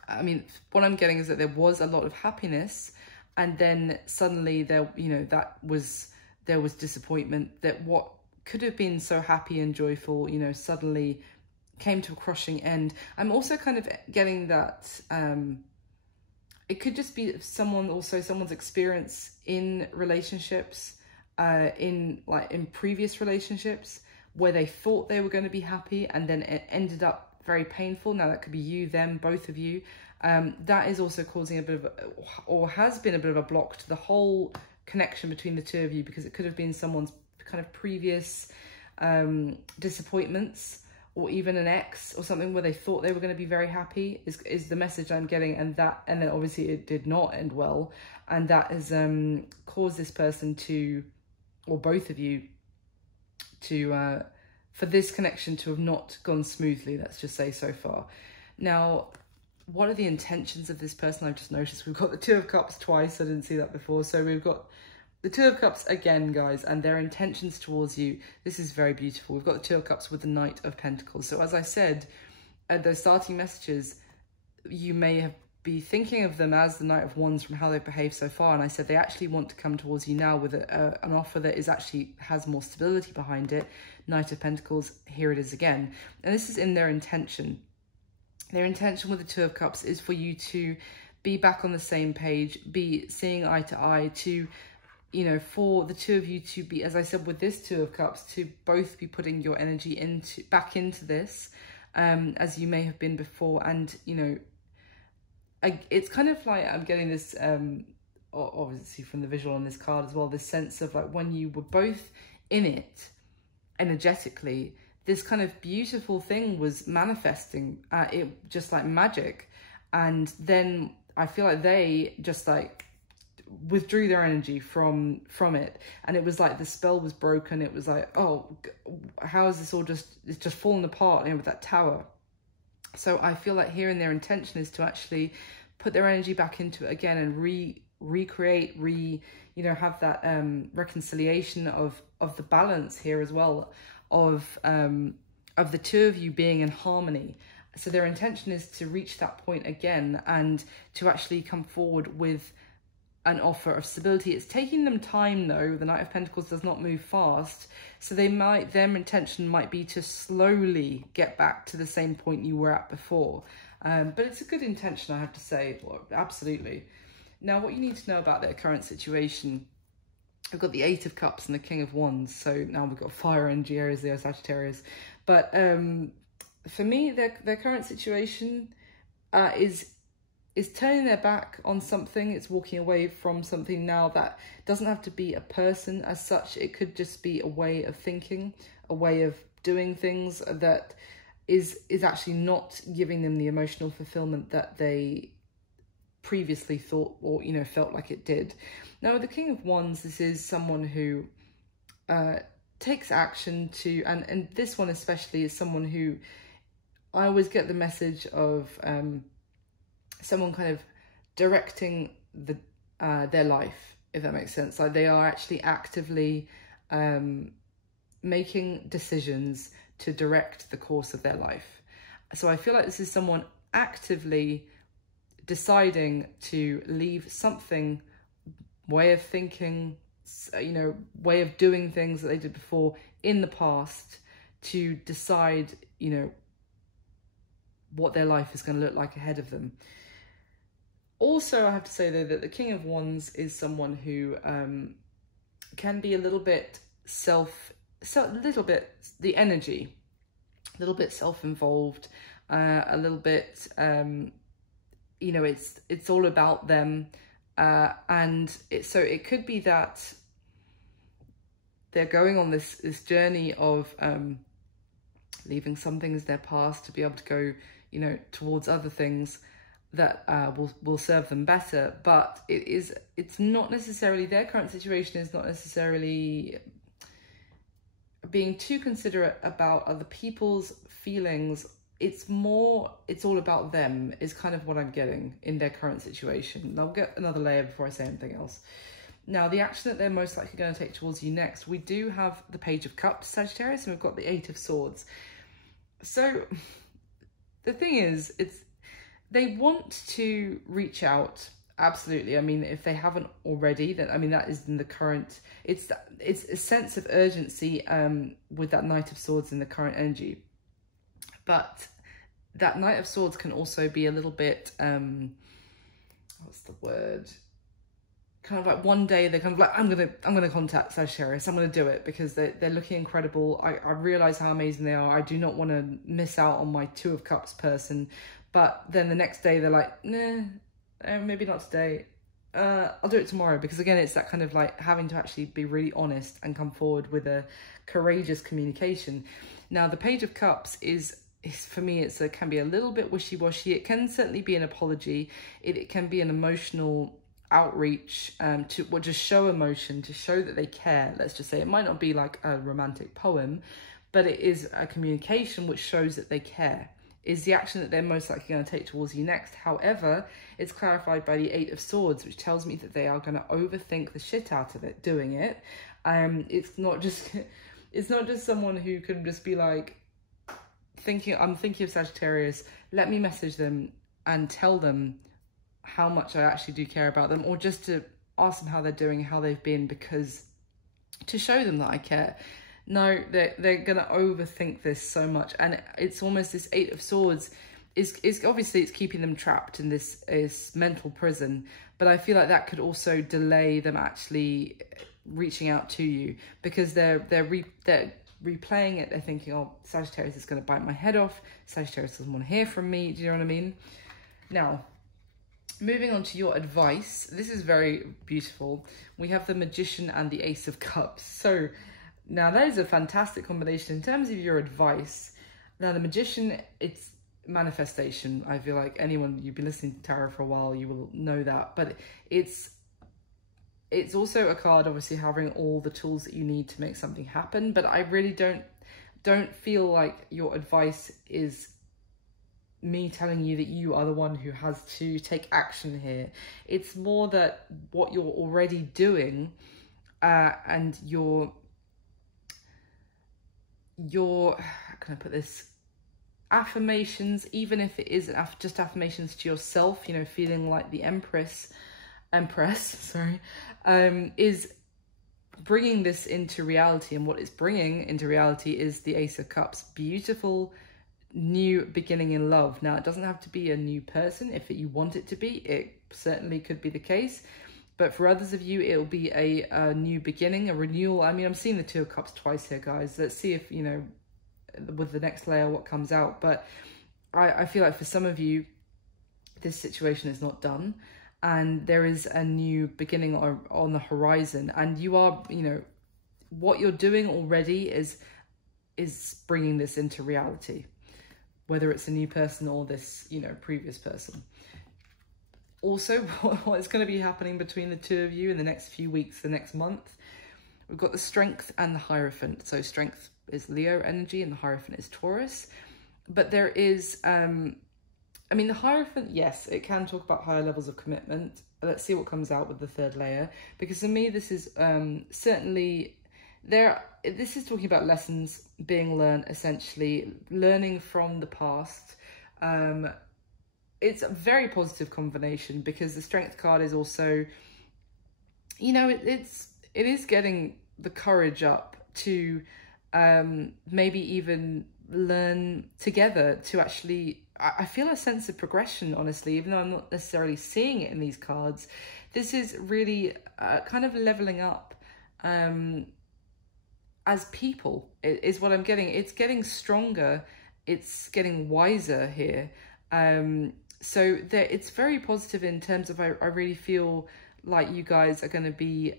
I mean, what I'm getting is that there was a lot of happiness, and then suddenly there was disappointment, that what could have been so happy and joyful, you know, suddenly came to a crushing end. I'm also kind of getting that it could just be someone's experience in relationships, in previous relationships, where they thought they were going to be happy and then it ended up very painful. Now that could be you, them, both of you. That is also causing a bit of or has been a bit of a block to the whole connection between the two of you, because it could have been someone's kind of previous disappointments, or even an ex or something where they thought they were going to be very happy, is the message I'm getting. And then obviously it did not end well. And that has caused this person to, or both of you, to, for this connection to have not gone smoothly, let's just say, so far. Now, what are the intentions of this person? I've just noticed we've got the Two of Cups twice. I didn't see that before. So we've got the Two of Cups again, guys, and their intentions towards you. This is very beautiful. We've got the Two of Cups with the Knight of Pentacles. So as I said, at those starting messages, you may be thinking of them as the Knight of Wands from how they've behaved so far. And I said they actually want to come towards you now with an offer that has more stability behind it. Knight of Pentacles, here it is again. And this is in their intention. Their intention with the Two of Cups is for you to be back on the same page, be seeing eye to eye, to, you know, for the two of you to be, as I said, with this Two of Cups, to both be putting your energy back into this, as you may have been before. And, you know, it's kind of like, I'm getting this, obviously from the visual on this card as well, this sense of like when you were both in it energetically, this kind of beautiful thing was manifesting, it just like magic. And then I feel like they just like withdrew their energy from it, and it was like the spell was broken. It was like, oh, how is this all it's just fallen apart, you know, with that tower. So I feel like here in their intention is to actually put their energy back into it again and recreate, you know, have that reconciliation of the balance here as well, of the two of you being in harmony. So their intention is to reach that point again and to actually come forward with an offer of stability. It's taking them time though. The Knight of Pentacles does not move fast. So their intention might be to slowly get back to the same point you were at before. But it's a good intention, I have to say, absolutely. Now, what you need to know about their current situation, I've got the Eight of Cups and the King of Wands. So now we've got fire energy areas there, Sagittarius. But for me, their current situation is turning their back on something. It's walking away from something now. That doesn't have to be a person as such. It could just be a way of thinking, a way of doing things that is actually not giving them the emotional fulfillment that they previously thought, or, you know, felt like it did. Now with the King of Wands, this is someone who takes action to, and this one especially is someone who, I always get the message of someone kind of directing the their life, if that makes sense. Like they are actually actively making decisions to direct the course of their life. So I feel like this is someone actively deciding to leave something, way of thinking, you know, way of doing things that they did before in the past, to decide, you know, what their life is going to look like ahead of them. Also, I have to say though that the King of Wands is someone who can be a little bit the energy, a little bit self-involved, a little bit, you know, it's all about them, and so it could be that they're going on this journey of leaving some things their past to be able to go, you know, towards other things that will serve them better. But it's not necessarily, their current situation is not necessarily being too considerate about other people's feelings. It's all about them is kind of what I'm getting in their current situation. And I'll get another layer before I say anything else. Now, the action that they're most likely going to take towards you next, we do have the Page of Cups, Sagittarius, and we've got the Eight of Swords. So the thing is, they want to reach out, absolutely. I mean, if they haven't already, then I mean that is in the current. It's a sense of urgency with that Knight of Swords in the current energy, but that Knight of Swords can also be a little bit what's the word? Kind of like one day they're kind of like, I'm gonna contact Sagittarius. I'm gonna do it because they're looking incredible. I realize how amazing they are. I do not want to miss out on my Two of Cups person. But then the next day they're like, nah, maybe not today. I'll do it tomorrow. Because again, it's that kind of like having to actually be really honest and come forward with a courageous communication. Now, the Page of Cups is for me, can be a little bit wishy-washy. It can certainly be an apology. It can be an emotional outreach to just show emotion, to show that they care. Let's just say it might not be like a romantic poem, but it is a communication which shows that they care. Is the action that they're most likely going to take towards you next. However, it's clarified by the Eight of Swords, which tells me that they are going to overthink the shit out of it doing it. It's not just someone who can just be like I'm thinking of Sagittarius, let me message them and tell them how much I actually do care about them, or just to ask them how they're doing, how they've been, because to show them that I care. No, they're going to overthink this so much. And it's almost this Eight of Swords is obviously it's keeping them trapped in this mental prison. But I feel like that could also delay them actually reaching out to you, because they're replaying it. They're thinking, oh, Sagittarius is going to bite my head off. Sagittarius doesn't want to hear from me. Do you know what I mean? Now, moving on to your advice. This is very beautiful. We have the Magician and the Ace of Cups. So now that is a fantastic combination in terms of your advice. Now the Magician, it's manifestation. I feel like anyone, you've been listening to tarot for a while, you will know that. But it's also a card, obviously, having all the tools that you need to make something happen. But I really don't feel like your advice is me telling you that you are the one who has to take action here. It's more that what you're already doing and your how can I put this, affirmations, even if it is just affirmations to yourself, you know, feeling like the Empress, sorry, is bringing this into reality. And what it's bringing into reality is the Ace of Cups. Beautiful new beginning in love. Now, it doesn't have to be a new person. If you want it to be, it certainly could be the case. But for others of you, it'll be a new beginning, a renewal. I mean, I'm seeing the Two of Cups twice here, guys. Let's see if, you know, with the next layer, what comes out. But I feel like for some of you, this situation is not done. And there is a new beginning on the horizon. And you are, you know, what you're doing already is bringing this into reality. Whether it's a new person or this, you know, previous person. Also, what is going to be happening between the two of you in the next few weeks, the next month, we've got the Strength and the Hierophant. So Strength is Leo energy and the Hierophant is Taurus. But there is I mean, the Hierophant, yes, it can talk about higher levels of commitment. Let's see what comes out with the third layer, because for me, this is certainly this is talking about lessons being learned, essentially learning from the past. It's a very positive combination, because the Strength card is also, you know, it is getting the courage up to maybe even learn together to actually, I feel a sense of progression, honestly, even though I'm not necessarily seeing it in these cards. This is really kind of leveling up as people, is what I'm getting. It's getting stronger, it's getting wiser here. So it's very positive in terms of, I really feel like you guys are going to be,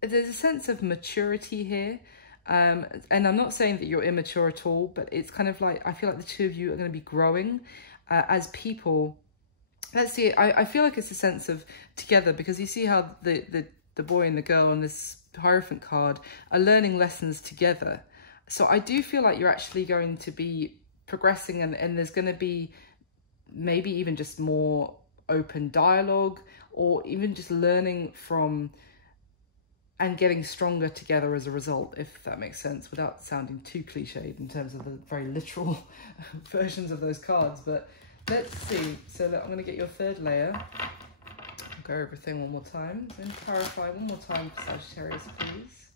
there's a sense of maturity here. And I'm not saying that you're immature at all, but it's kind of like, I feel like the two of you are going to be growing as people. Let's see, I feel like it's a sense of together, because you see how the boy and the girl on this Hierophant card are learning lessons together. So I do feel like you're actually going to be progressing, and there's going to be maybe even just more open dialogue, or even just learning from and getting stronger together as a result, if that makes sense, without sounding too cliched in terms of the very literal versions of those cards. But let's see. So I'm going to get your third layer. I'll go over everything one more time. Then clarify one more time for Sagittarius, please.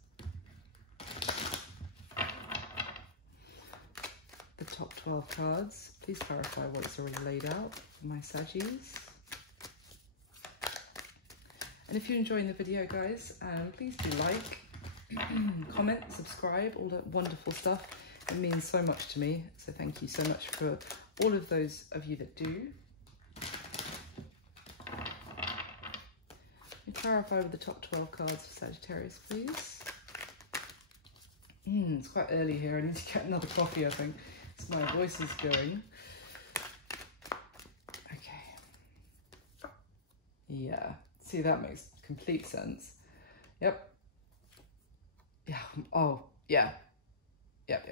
The top 12 cards. Please clarify what's already laid out for my Saggies. And if you're enjoying the video, guys, please do like, comment, subscribe, all that wonderful stuff. It means so much to me. So thank you so much for all of those of you that do. And clarify with the top 12 cards for Sagittarius, please. It's quite early here. I need to get another coffee, I think. So my voice is going. Okay. Yeah. See, that makes complete sense. Yep. Yeah. Oh, yeah. Yep.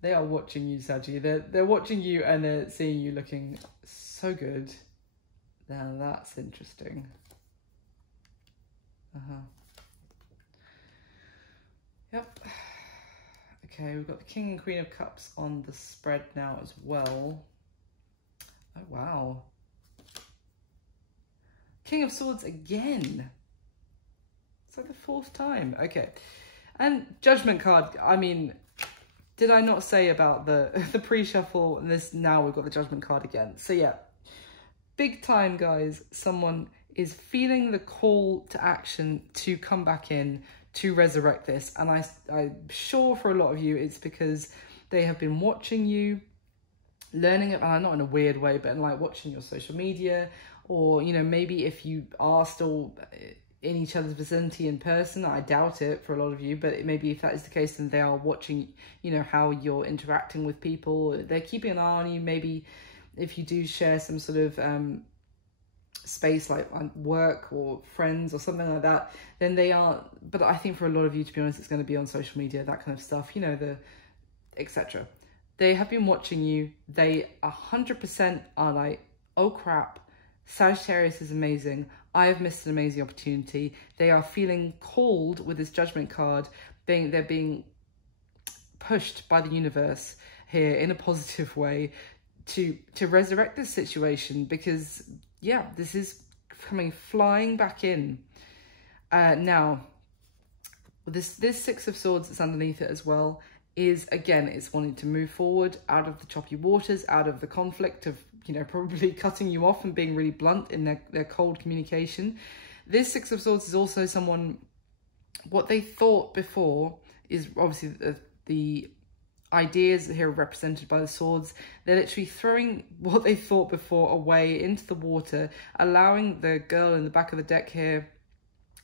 They are watching you, Saggy. They're watching you, and they're seeing you looking so good. Now that's interesting. Yep. Okay, we've got the King and Queen of Cups on the spread now as well. Oh, wow. King of Swords again. It's like the fourth time. Okay. And Judgment card. I mean, did I not say about the pre-shuffle, and this, now we've got the Judgment card again. So yeah, big time, guys. Someone is feeling the call to action to come back in, to resurrect this. And I'm sure for a lot of you, it's because they have been watching you, learning it, not in a weird way, but in like watching your social media, or, you know, maybe if you are still in each other's vicinity in person. I doubt it for a lot of you, but maybe if that is the case, then they are watching, you know, how you're interacting with people. They're keeping an eye on you. Maybe if you do share some sort of space like work or friends or something like that, then they are, but I think for a lot of you, to be honest, it's going to be on social media, that kind of stuff, you know, the etc. They have been watching you. They 100% are like, oh crap, Sagittarius is amazing. I have missed an amazing opportunity. They are feeling called with this Judgment card. They're being pushed by the universe here in a positive way to resurrect this situation, because yeah, this is coming flying back in. Now, this Six of Swords that's underneath it as well is, again, it's wanting to move forward out of the choppy waters, out of the conflict of, you know, probably cutting you off and being really blunt in their cold communication. This Six of Swords is also someone, what they thought before is obviously the ideas here are represented by the swords. They're literally throwing what they thought before away into the water, allowing the girl in the back of the deck here,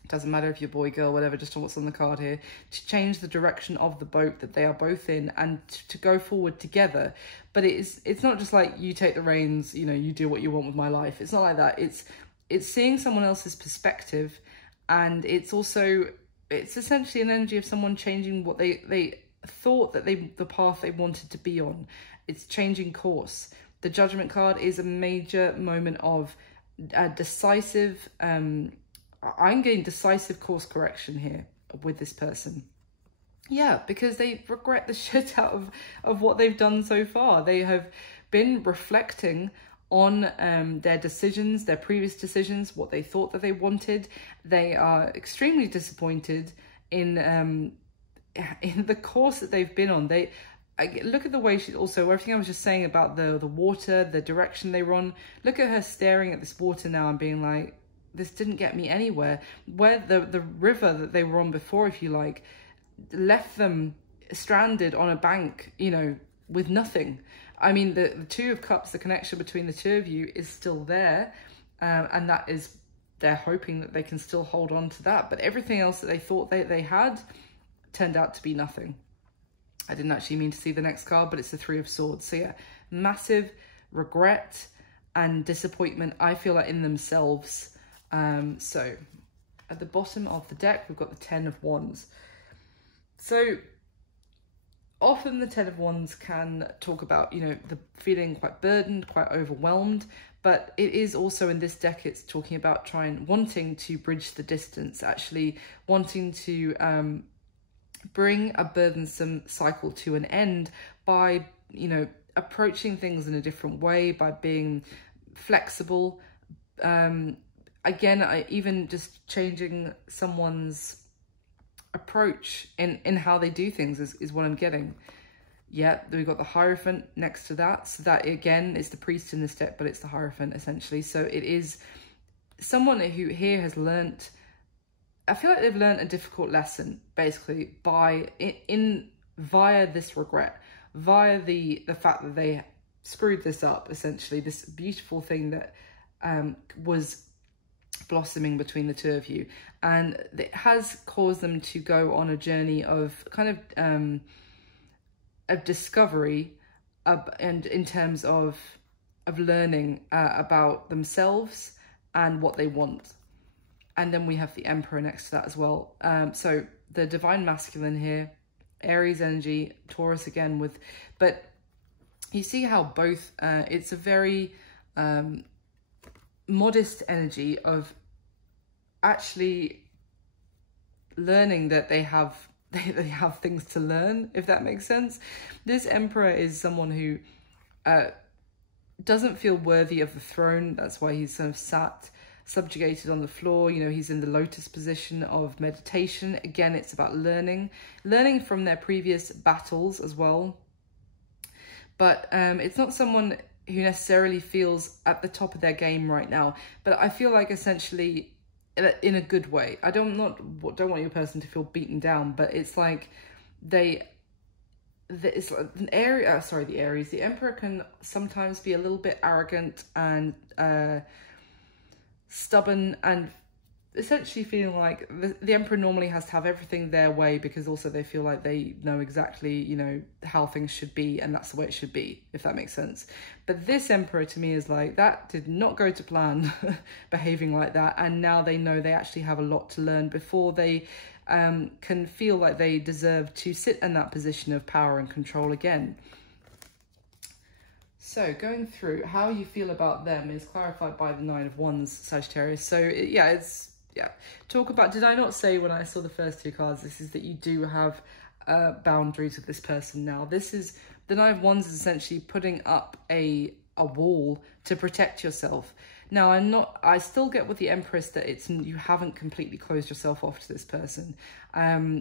doesn't matter if you're boy, girl, whatever, just on what's on the card here, to change the direction of the boat that they are both in and to go forward together. But it's not just like, you take the reins, you know, you do what you want with my life. It's not like that. It's seeing someone else's perspective, and it's also, it's essentially an energy of someone changing what they thought that the path they wanted to be on. It's changing course. The Judgment card is a major moment of decisive, I'm getting decisive course correction here with this person. Yeah, because they regret the shit out of what they've done so far. They have been reflecting on their decisions, their previous decisions, what they thought that they wanted. They are extremely disappointed in the course that they've been on. Look at the way she also, everything I was just saying about the water, the direction they were on. Look at her staring at this water now and being like, this didn't get me anywhere. Where the river that they were on before, if you like, left them stranded on a bank, you know, with nothing. I mean, the Two of Cups, the connection between the two of you is still there. And that is, they're hoping that they can still hold on to that. But everything else that they thought they had turned out to be nothing. I didn't actually mean to see the next card, but it's the Three of Swords. So yeah, massive regret and disappointment, I feel like, in themselves. So at the bottom of the deck, we've got the Ten of Wands. So often the Ten of Wands can talk about, you know, the feeling quite burdened, quite overwhelmed, but it is also in this deck, it's talking about wanting to bridge the distance, actually wanting to bring a burdensome cycle to an end by, you know, approaching things in a different way, by being flexible. Again, even just changing someone's approach in how they do things is what I'm getting. Yeah, we've got the Hierophant next to that. So that, again, is the Priest in this deck, but it's the Hierophant, essentially. So it is someone who here has learnt, I feel like they've learned a difficult lesson, basically, via this regret, via the fact that they screwed this up, essentially, this beautiful thing that was blossoming between the two of you. And it has caused them to go on a journey of kind of discovery, and in terms of learning about themselves and what they want. And then we have the Emperor next to that as well. So the Divine Masculine here, Aries energy, Taurus again with, but you see how both, it's a very modest energy of actually learning that they have things to learn, if that makes sense. This Emperor is someone who doesn't feel worthy of the throne. That's why he's sort of sat subjugated on the floor. You know, he's in the lotus position of meditation. Again, it's about learning from their previous battles as well. But it's not someone who necessarily feels at the top of their game right now. But I feel like essentially in a good way. I don't want your person to feel beaten down, but it's like it's like the Aries. The Emperor can sometimes be a little bit arrogant and stubborn, and essentially feeling like the Emperor normally has to have everything their way, because also they feel like they know exactly, you know, how things should be, and that's the way it should be, if that makes sense. But this Emperor to me is like, that did not go to plan, behaving like that, and now they know they actually have a lot to learn before they can feel like they deserve to sit in that position of power and control again. So going through how you feel about them is clarified by the Nine of Wands, Sagittarius. So yeah, talk about, did I not say when I saw the first two cards, this is that you do have boundaries with this person now. This is, the Nine of Wands is essentially putting up a wall to protect yourself. Now, I still get with the Empress that you haven't completely closed yourself off to this person.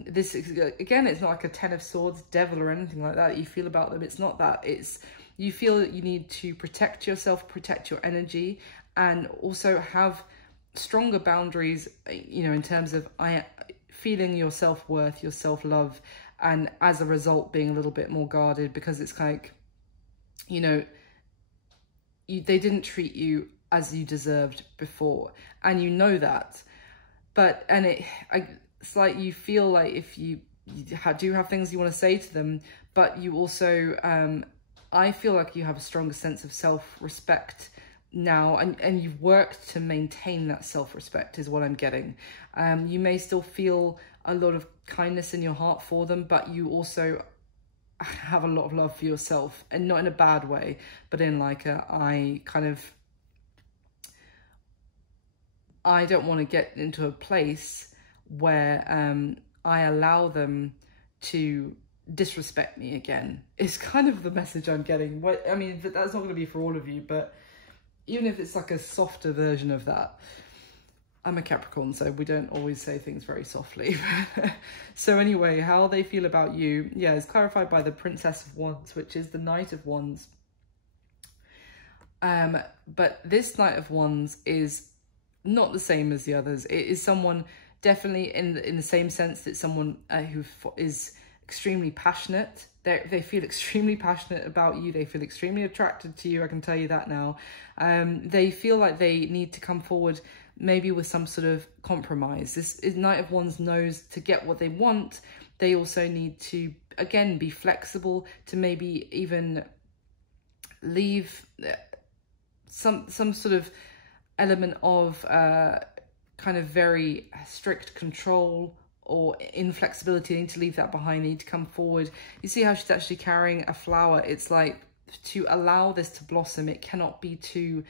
This is, again, it's not like a Ten of Swords, devil or anything like that you feel about them. It's not that. It's, you feel that you need to protect yourself, protect your energy, and also have stronger boundaries, you know, in terms of feeling your self-worth, your self-love, and as a result being a little bit more guarded, because it's like, you know, they didn't treat you as you deserved before, and you know that. But it's like you feel like if you do have things you want to say to them, but you also I feel like you have a stronger sense of self-respect now, and you've worked to maintain that self-respect is what I'm getting. You may still feel a lot of kindness in your heart for them, but you also have a lot of love for yourself, and not in a bad way, but in like I don't want to get into a place where I allow them to disrespect me again. It's kind of the message I'm getting. What I mean, that's not going to be for all of you, but even if it's like a softer version of that. I'm a Capricorn, so we don't always say things very softly. So anyway, how they feel about you, yeah, is clarified by the Princess of Wands, which is the Knight of Wands. But this Knight of Wands is not the same as the others. It is someone definitely in the same sense that someone who is extremely passionate. They feel extremely passionate about you. They feel extremely attracted to you. I can tell you that now. They feel like they need to come forward maybe with some sort of compromise. This Knight of Wands knows to get what they want, they also need to, again, be flexible, to maybe even leave some sort of element of kind of very strict control or inflexibility. They need to leave that behind. They need to come forward. You see how she's actually carrying a flower. It's like, to allow this to blossom, it cannot be too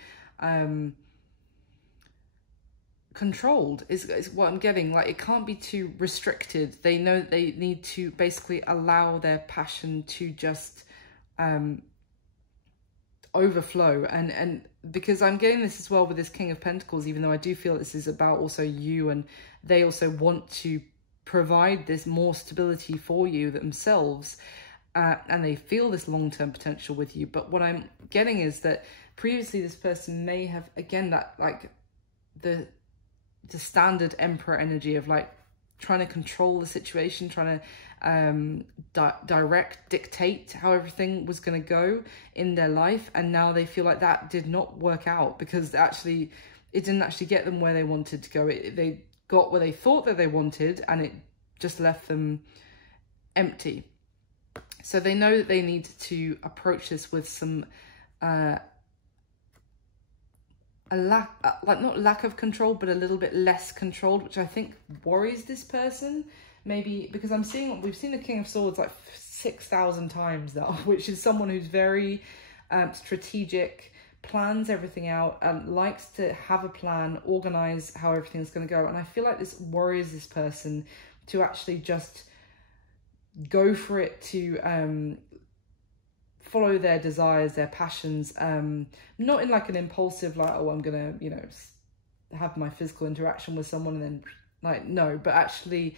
controlled is what I'm getting. Like, it can't be too restricted. They know they need to basically allow their passion to just overflow, and because I'm getting this as well with this King of Pentacles, even though I do feel this is about also you, and they also want to provide this more stability for you themselves, and they feel this long-term potential with you. But what I'm getting is that previously this person may have, again, that like the standard Emperor energy of like trying to control the situation, trying to dictate how everything was going to go in their life. And now they feel like that did not work out, because actually it didn't actually get them where they wanted to go. They got where they thought that they wanted, and it just left them empty. So they know that they need to approach this with some not lack of control, but a little bit less controlled, which I think worries this person. Maybe because we've seen the King of Swords like 6,000 times now, which is someone who's very strategic, plans everything out, likes to have a plan, organize how everything's going to go. And I feel like this worries this person to actually just go for it, to follow their desires, their passions, not in like an impulsive, like, oh, I'm gonna, you know, have my physical interaction with someone and then, like, no, but actually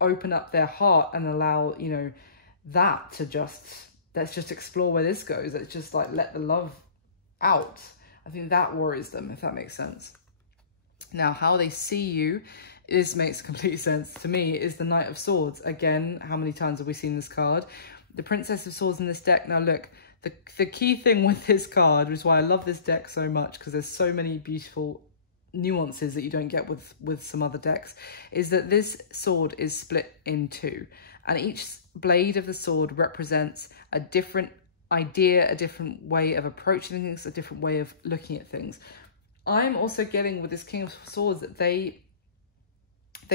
open up their heart and allow, you know, that to just, let's just explore where this goes. Let's just like let the love out. I think that worries them, if that makes sense. Now, how they see you, this makes complete sense to me, is the Knight of Swords. Again, how many times have we seen this card? The Princess of Swords in this deck. Now look, the key thing with this card, which is why I love this deck so much, because there's so many beautiful nuances that you don't get with some other decks, is that this sword is split in two, and each blade of the sword represents a different idea, a different way of approaching things, a different way of looking at things. I'm also getting with this King of Swords that they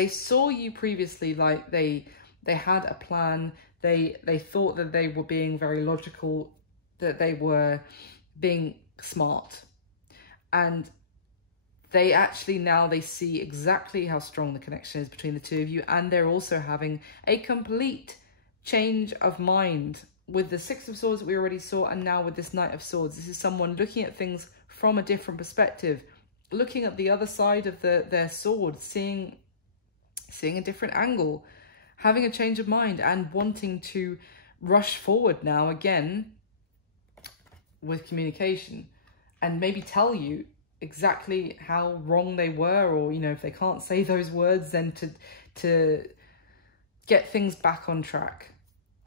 saw you previously like they had a plan. They thought that they were being very logical, that they were being smart, and they actually now they see exactly how strong the connection is between the two of you, and they're also having a complete change of mind with the Six of Swords that we already saw, and now with this Knight of Swords. This is someone looking at things from a different perspective, looking at the other side of their sword, seeing a different angle, having a change of mind, and wanting to rush forward now again with communication, and maybe tell you exactly how wrong they were, or, you know, if they can't say those words, then to get things back on track.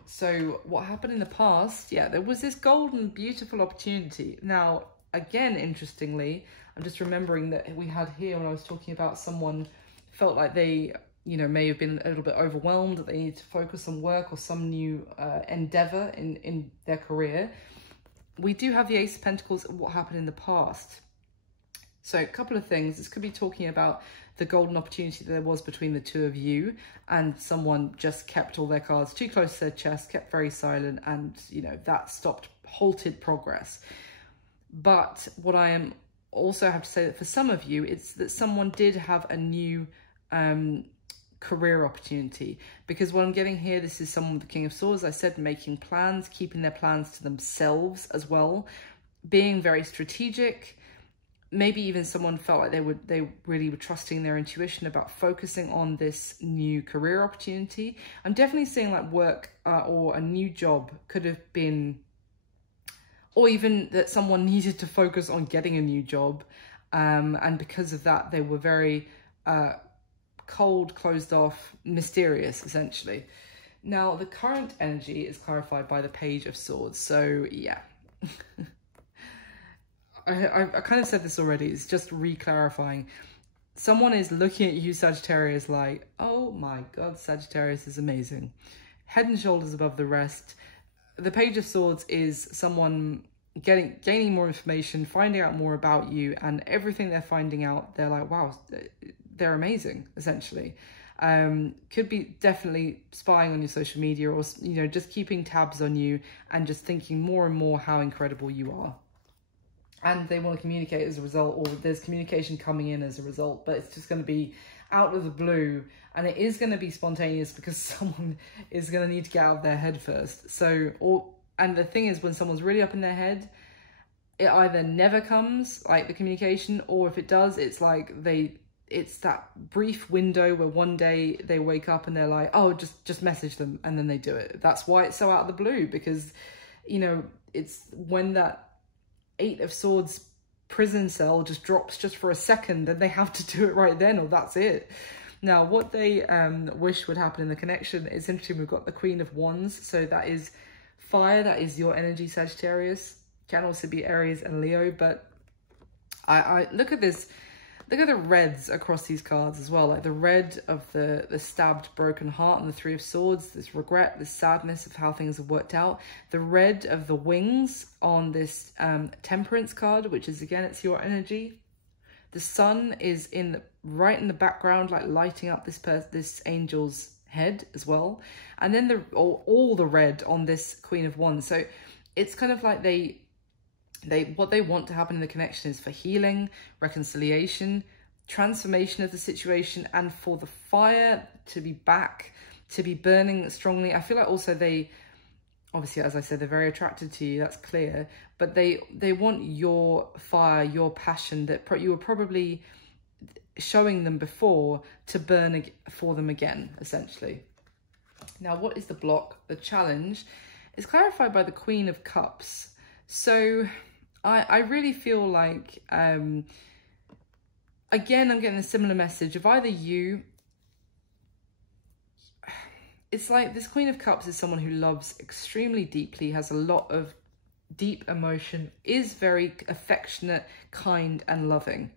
So what happened in the past, yeah, there was this golden, beautiful opportunity. Now, again, interestingly, I'm just remembering that we had here when I was talking about someone felt like they, you know, may have been a little bit overwhelmed, that they need to focus on work or some new endeavor in their career. We do have the Ace of Pentacles, what happened in the past. So a couple of things. This could be talking about the golden opportunity that there was between the two of you, and someone just kept all their cards too close to their chest, kept very silent, and, you know, that halted progress. But what I am also have to say that for some of you, it's that someone did have a new career opportunity, because what I'm getting here, this is someone with the King of Swords. I said making plans, keeping their plans to themselves as well, being very strategic. Maybe even someone felt like they really were trusting their intuition about focusing on this new career opportunity. I'm definitely seeing like work or a new job could have been, or even that someone needed to focus on getting a new job. And because of that, they were very cold, closed off, mysterious, essentially. Now, the current energy is clarified by the Page of Swords. So, yeah. I kind of said this already. It's just re-clarifying. Someone is looking at you, Sagittarius, like, oh my God, Sagittarius is amazing. Head and shoulders above the rest. The Page of Swords is someone gaining more information, finding out more about you, and everything they're finding out, they're like, wow, they're amazing, essentially. Could be definitely spying on your social media, or, you know, just keeping tabs on you and just thinking more and more how incredible you are. And they want to communicate as a result, or there's communication coming in as a result, but it's just going to be out of the blue, and it is going to be spontaneous because someone is going to need to get out of their head first. So, and the thing is, when someone's really up in their head, it either never comes, like the communication, or if it does, it's like it's that brief window where one day they wake up and they're like, oh, just message them, and then they do it. That's why it's so out of the blue, because, you know, it's when that Eight of Swords prison cell just drops just for a second, and they have to do it right then, or that's it. Now, what they wish would happen in the connection is interesting. We've got the Queen of Wands, so that is fire. That is your energy, Sagittarius. Can also be Aries and Leo, but I look at this. Look at the reds across these cards as well, like the red of the stabbed, broken heart and the Three of Swords, this regret, this sadness of how things have worked out. The red of the wings on this Temperance card, which is, again, it's your energy. The sun is right in the background, like lighting up this angel's head as well. And then all the red on this Queen of Wands. So it's kind of like what they want to happen in the connection is for healing, reconciliation, transformation of the situation, and for the fire to be back, to be burning strongly. I feel like also they, obviously, as I said, they're very attracted to you, that's clear, but they want your fire, your passion that you were probably showing them before to burn for them again, essentially. Now, what is the block? The challenge is clarified by the Queen of Cups. So I really feel like, again, I'm getting a similar message of either you, it's like this Queen of Cups is someone who loves extremely deeply, has a lot of deep emotion, is very affectionate, kind and loving.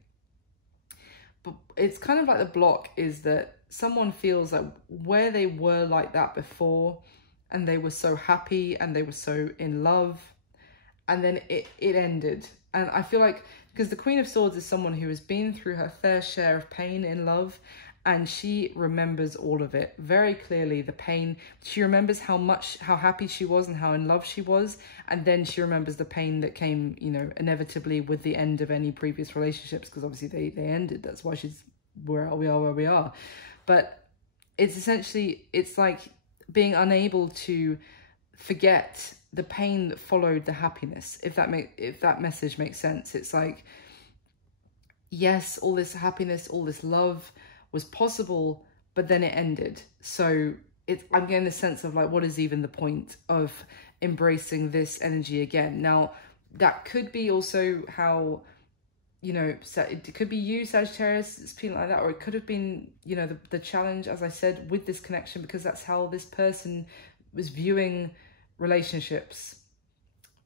But it's kind of like the block is that someone feels like where they were like that before, and they were so happy and they were so in love, and then it ended. And I feel like, because the Queen of Swords is someone who has been through her fair share of pain in love, and she remembers all of it very clearly, the pain. She remembers how happy she was and how in love she was, and then she remembers the pain that came, you know, inevitably with the end of any previous relationships, because obviously they ended. That's why we are where we are. But it's essentially, it's like being unable to forget the pain that followed the happiness, if that message makes sense. It's like, yes, all this happiness, all this love was possible, but then it ended. So I'm getting the sense of like, what is even the point of embracing this energy again? Now, that could be also how, you know, it could be you, Sagittarius, it's feeling like that, or it could have been, you know, the challenge, as I said, with this connection, because that's how this person was viewing relationships.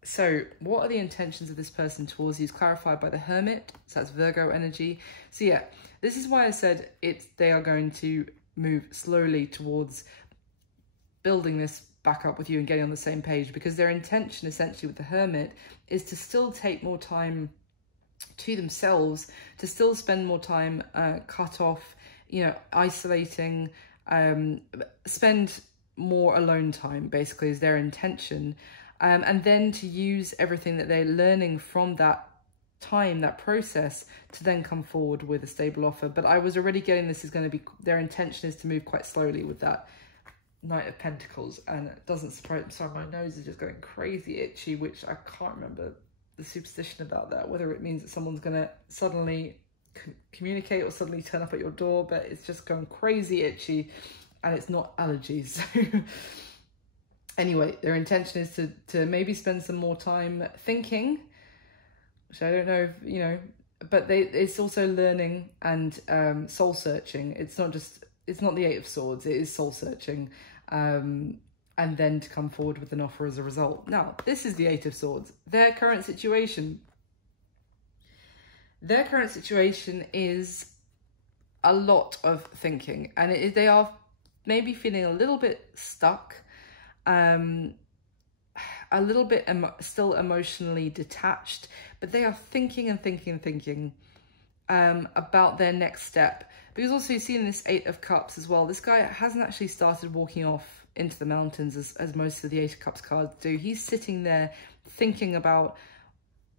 So what are the intentions of this person towards you is clarified by the Hermit. So that's Virgo energy. So yeah, this is why I said they are going to move slowly towards building this back up with you and getting on the same page, because their intention essentially with the Hermit is to still take more time to themselves to still spend more time cut off, you know, isolating, spend more alone time, basically, is their intention. And then to use everything that they're learning from that time, that process, to then come forward with a stable offer. But I was already getting this is going to be, their intention is to move quite slowly with that Knight of Pentacles. And it doesn't surprise me. Sorry, my nose is just going crazy itchy, which I can't remember the superstition about that, whether it means that someone's going to suddenly communicate or suddenly turn up at your door, but it's just going crazy itchy, and it's not allergies. So anyway, their intention is to maybe spend some more time thinking, which I don't know if, you know, but it's also learning and soul searching. It's not the Eight of Swords, it is soul searching, and then to come forward with an offer as a result. Now, this is the Eight of Swords. Their current situation is a lot of thinking, and they are maybe feeling a little bit stuck, a little bit still emotionally detached, but they are thinking and thinking and thinking about their next step. Because also you see in this Eight of Cups as well, this guy hasn't actually started walking off into the mountains as most of the Eight of Cups cards do. He's sitting there thinking about,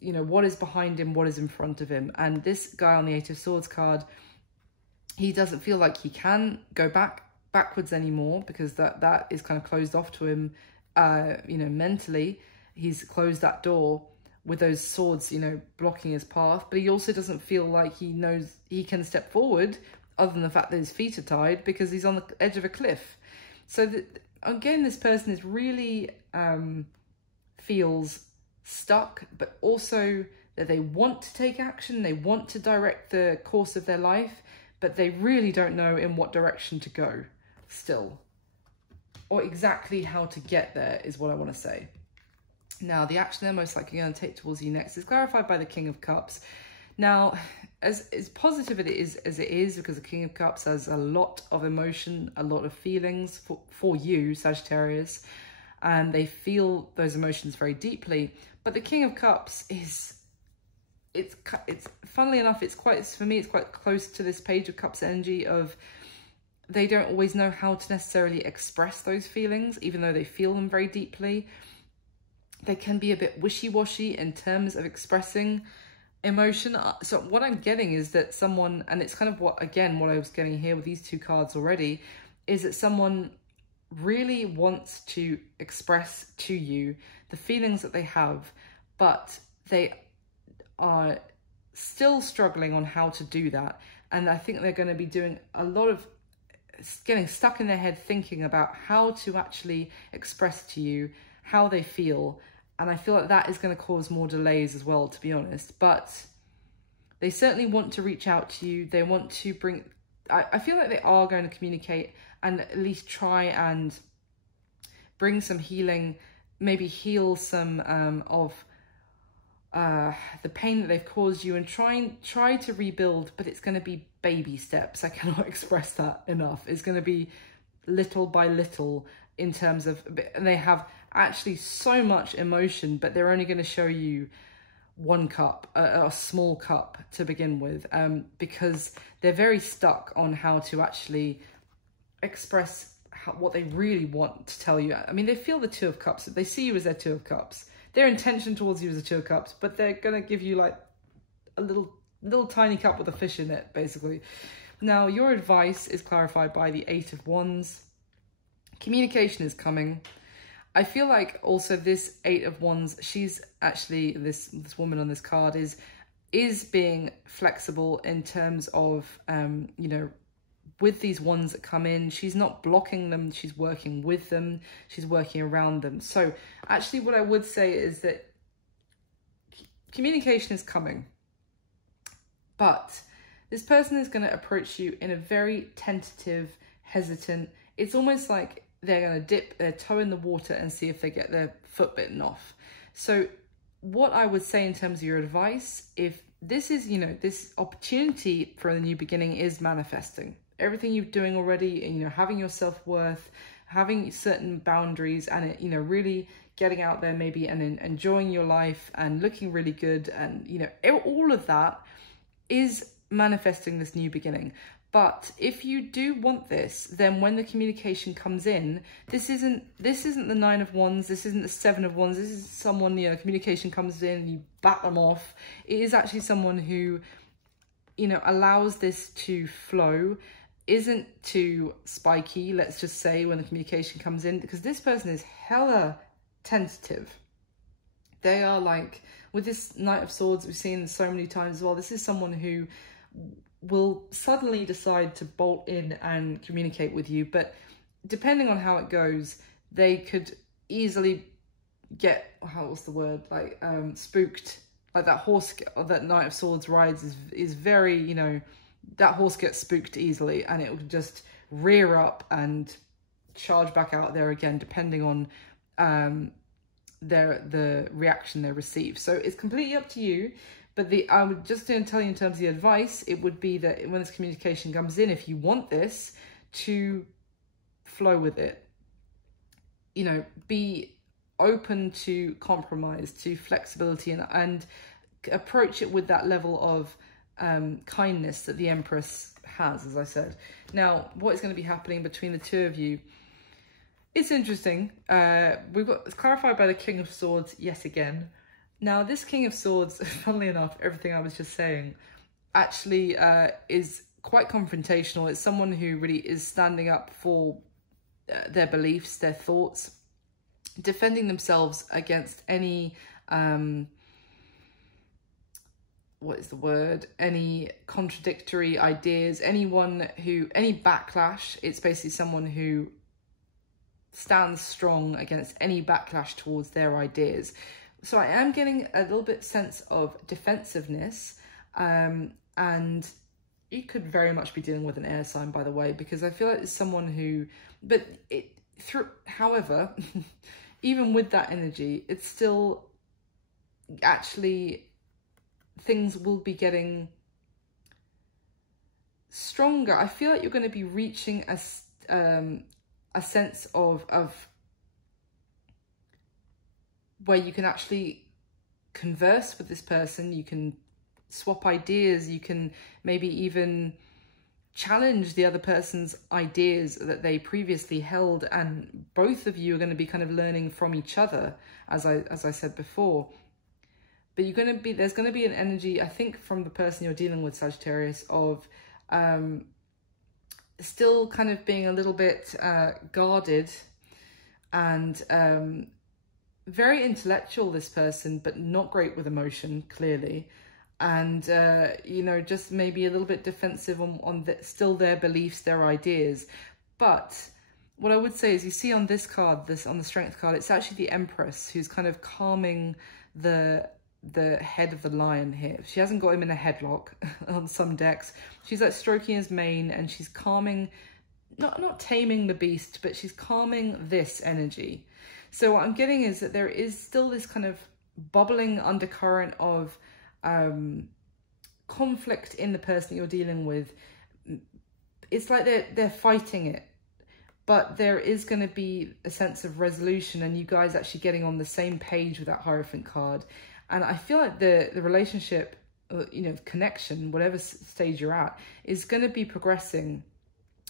you know, what is behind him, what is in front of him. And this guy on the Eight of Swords card, he doesn't feel like he can go backwards anymore, because that is kind of closed off to him, you know, mentally. He's closed that door with those swords, you know, blocking his path. But he also doesn't feel like he knows he can step forward, other than the fact that his feet are tied, because he's on the edge of a cliff. So again, this person is really feels stuck, but also that they want to take action, they want to direct the course of their life, but they really don't know in what direction to go still, or exactly how to get there, is what I want to say. Now, the action they're most likely going to take towards you next is clarified by the King of Cups. Now, as positive as it is, because the King of Cups has a lot of emotion, a lot of feelings for you, Sagittarius, and they feel those emotions very deeply. But the King of Cups it's funnily enough, for me, it's quite close to this Page of Cups energy of, they don't always know how to necessarily express those feelings, even though they feel them very deeply. They can be a bit wishy-washy in terms of expressing emotion. So what I'm getting is that someone, and it's kind of what I was getting here with these two cards already, is that someone really wants to express to you the feelings that they have, but they are still struggling on how to do that. And I think they're going to be doing a lot of getting stuck in their head thinking about how to actually express to you how they feel. And I feel like that is going to cause more delays as well, to be honest. But they certainly want to reach out to you. They want to bring, I feel like they are going to communicate and at least try and bring some healing, maybe heal some of the pain that they've caused you, and try to rebuild. But it's going to be baby steps. I cannot express that enough. It's going to be little by little in terms of, and they have actually so much emotion, but they're only going to show you one cup, a small cup to begin with, because they're very stuck on how to actually express what they really want to tell you. I mean, they feel the Two of Cups. They see you as their Two of Cups. Their intention towards you is a Two of Cups, but they're going to give you like a little tiny cup with a fish in it, basically. Now, your advice is clarified by the Eight of Wands. Communication is coming. I feel like also this Eight of Wands, she's actually, this woman on this card is being flexible in terms of, you know, with these ones that come in, she's not blocking them, she's working with them, she's working around them. So actually what I would say is that communication is coming, but this person is going to approach you in a very tentative, hesitant, it's almost like they're going to dip their toe in the water and see if they get their foot bitten off. So what I would say in terms of your advice, if this is, you know, this opportunity for the new beginning is manifesting. Everything you're doing already, you know, having your self-worth, having certain boundaries, and it, you know, really getting out there maybe and enjoying your life and looking really good, and you know, all of that is manifesting this new beginning. But if you do want this, then when the communication comes in, this isn't the 9 of Wands, this isn't the 7 of Wands, this is someone, you know, communication comes in, you bat them off. It is actually someone who, you know, allows this to flow, isn't too spiky, let's just say, when the communication comes in, because this person is hella tentative. They are like, with this Knight of Swords, we've seen so many times as well, this is someone who will suddenly decide to bolt in and communicate with you, but depending on how it goes, they could easily get, what's the word, like spooked. Like that horse that Knight of Swords rides is very, you know, that horse gets spooked easily, and it will just rear up and charge back out there again, depending on the reaction they receive. So it's completely up to you. But I would just tell you in terms of the advice, it would be that when this communication comes in, if you want this, to flow with it. You know, be open to compromise, to flexibility, and approach it with that level of kindness that the Empress has, as I said. Now, what is going to be happening between the two of you? It's interesting. We've got, it's clarified by the King of Swords yet again. Now, this King of Swords, funnily enough, everything I was just saying, actually is quite confrontational. It's someone who really is standing up for their beliefs, their thoughts, defending themselves against any, what is the word, any contradictory ideas, any backlash. It's basically someone who stands strong against any backlash towards their ideas. So I am getting a little bit sense of defensiveness, and you could very much be dealing with an air sign, by the way, because I feel like it's someone who, however, even with that energy, it's still actually, things will be getting stronger. I feel like you're going to be reaching a sense of where you can actually converse with this person, you can swap ideas, you can maybe even challenge the other person's ideas that they previously held, and both of you are going to be kind of learning from each other, as I said before. But there's going to be an energy, I think, from the person you're dealing with, Sagittarius, of still kind of being a little bit guarded and very intellectual, this person, but not great with emotion, clearly. And, you know, just maybe a little bit defensive on still their beliefs, their ideas. But what I would say is, you see on this card, on the Strength card, it's actually the Empress who's kind of calming the head of the lion here. She hasn't got him in a headlock on some decks. She's like stroking his mane, and she's calming, not taming the beast, but she's calming this energy. So what I'm getting is that there is still this kind of bubbling undercurrent of conflict in the person you're dealing with. It's like they're fighting it, but there is going to be a sense of resolution, and you guys actually getting on the same page with that Hierophant card. And I feel like the relationship, you know, connection, whatever stage you're at, is going to be progressing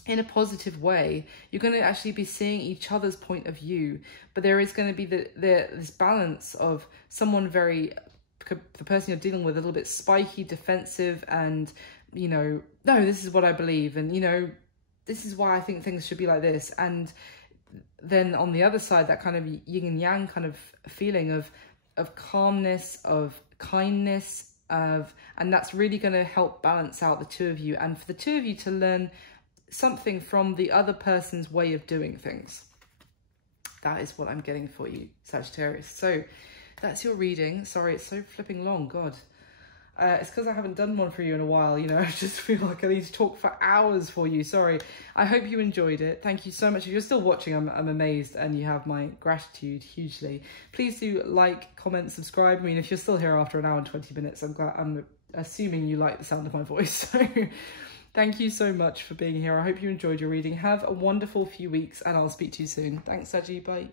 in a positive way. You're going to actually be seeing each other's point of view, but there is going to be this balance of someone the person you're dealing with, a little bit spiky, defensive, and, you know, no, this is what I believe, and, you know, this is why I think things should be like this. And then on the other side, that kind of yin and yang kind of feeling of calmness, of kindness, and that's really going to help balance out the two of you, and for the two of you to learn something from the other person's way of doing things. That is what I'm getting for you, Sagittarius. So that's your reading. Sorry, it's so flipping long, God. It's because I haven't done one for you in a while, you know. I just feel like I need to talk for hours for you. Sorry. I hope you enjoyed it. Thank you so much. If you're still watching, I'm amazed, and you have my gratitude hugely. Please do like, comment, subscribe. I mean, if you're still here after an hour and 20 minutes, I'm assuming you like the sound of my voice. So thank you so much for being here. I hope you enjoyed your reading. Have a wonderful few weeks, and I'll speak to you soon. Thanks, Saji. Bye.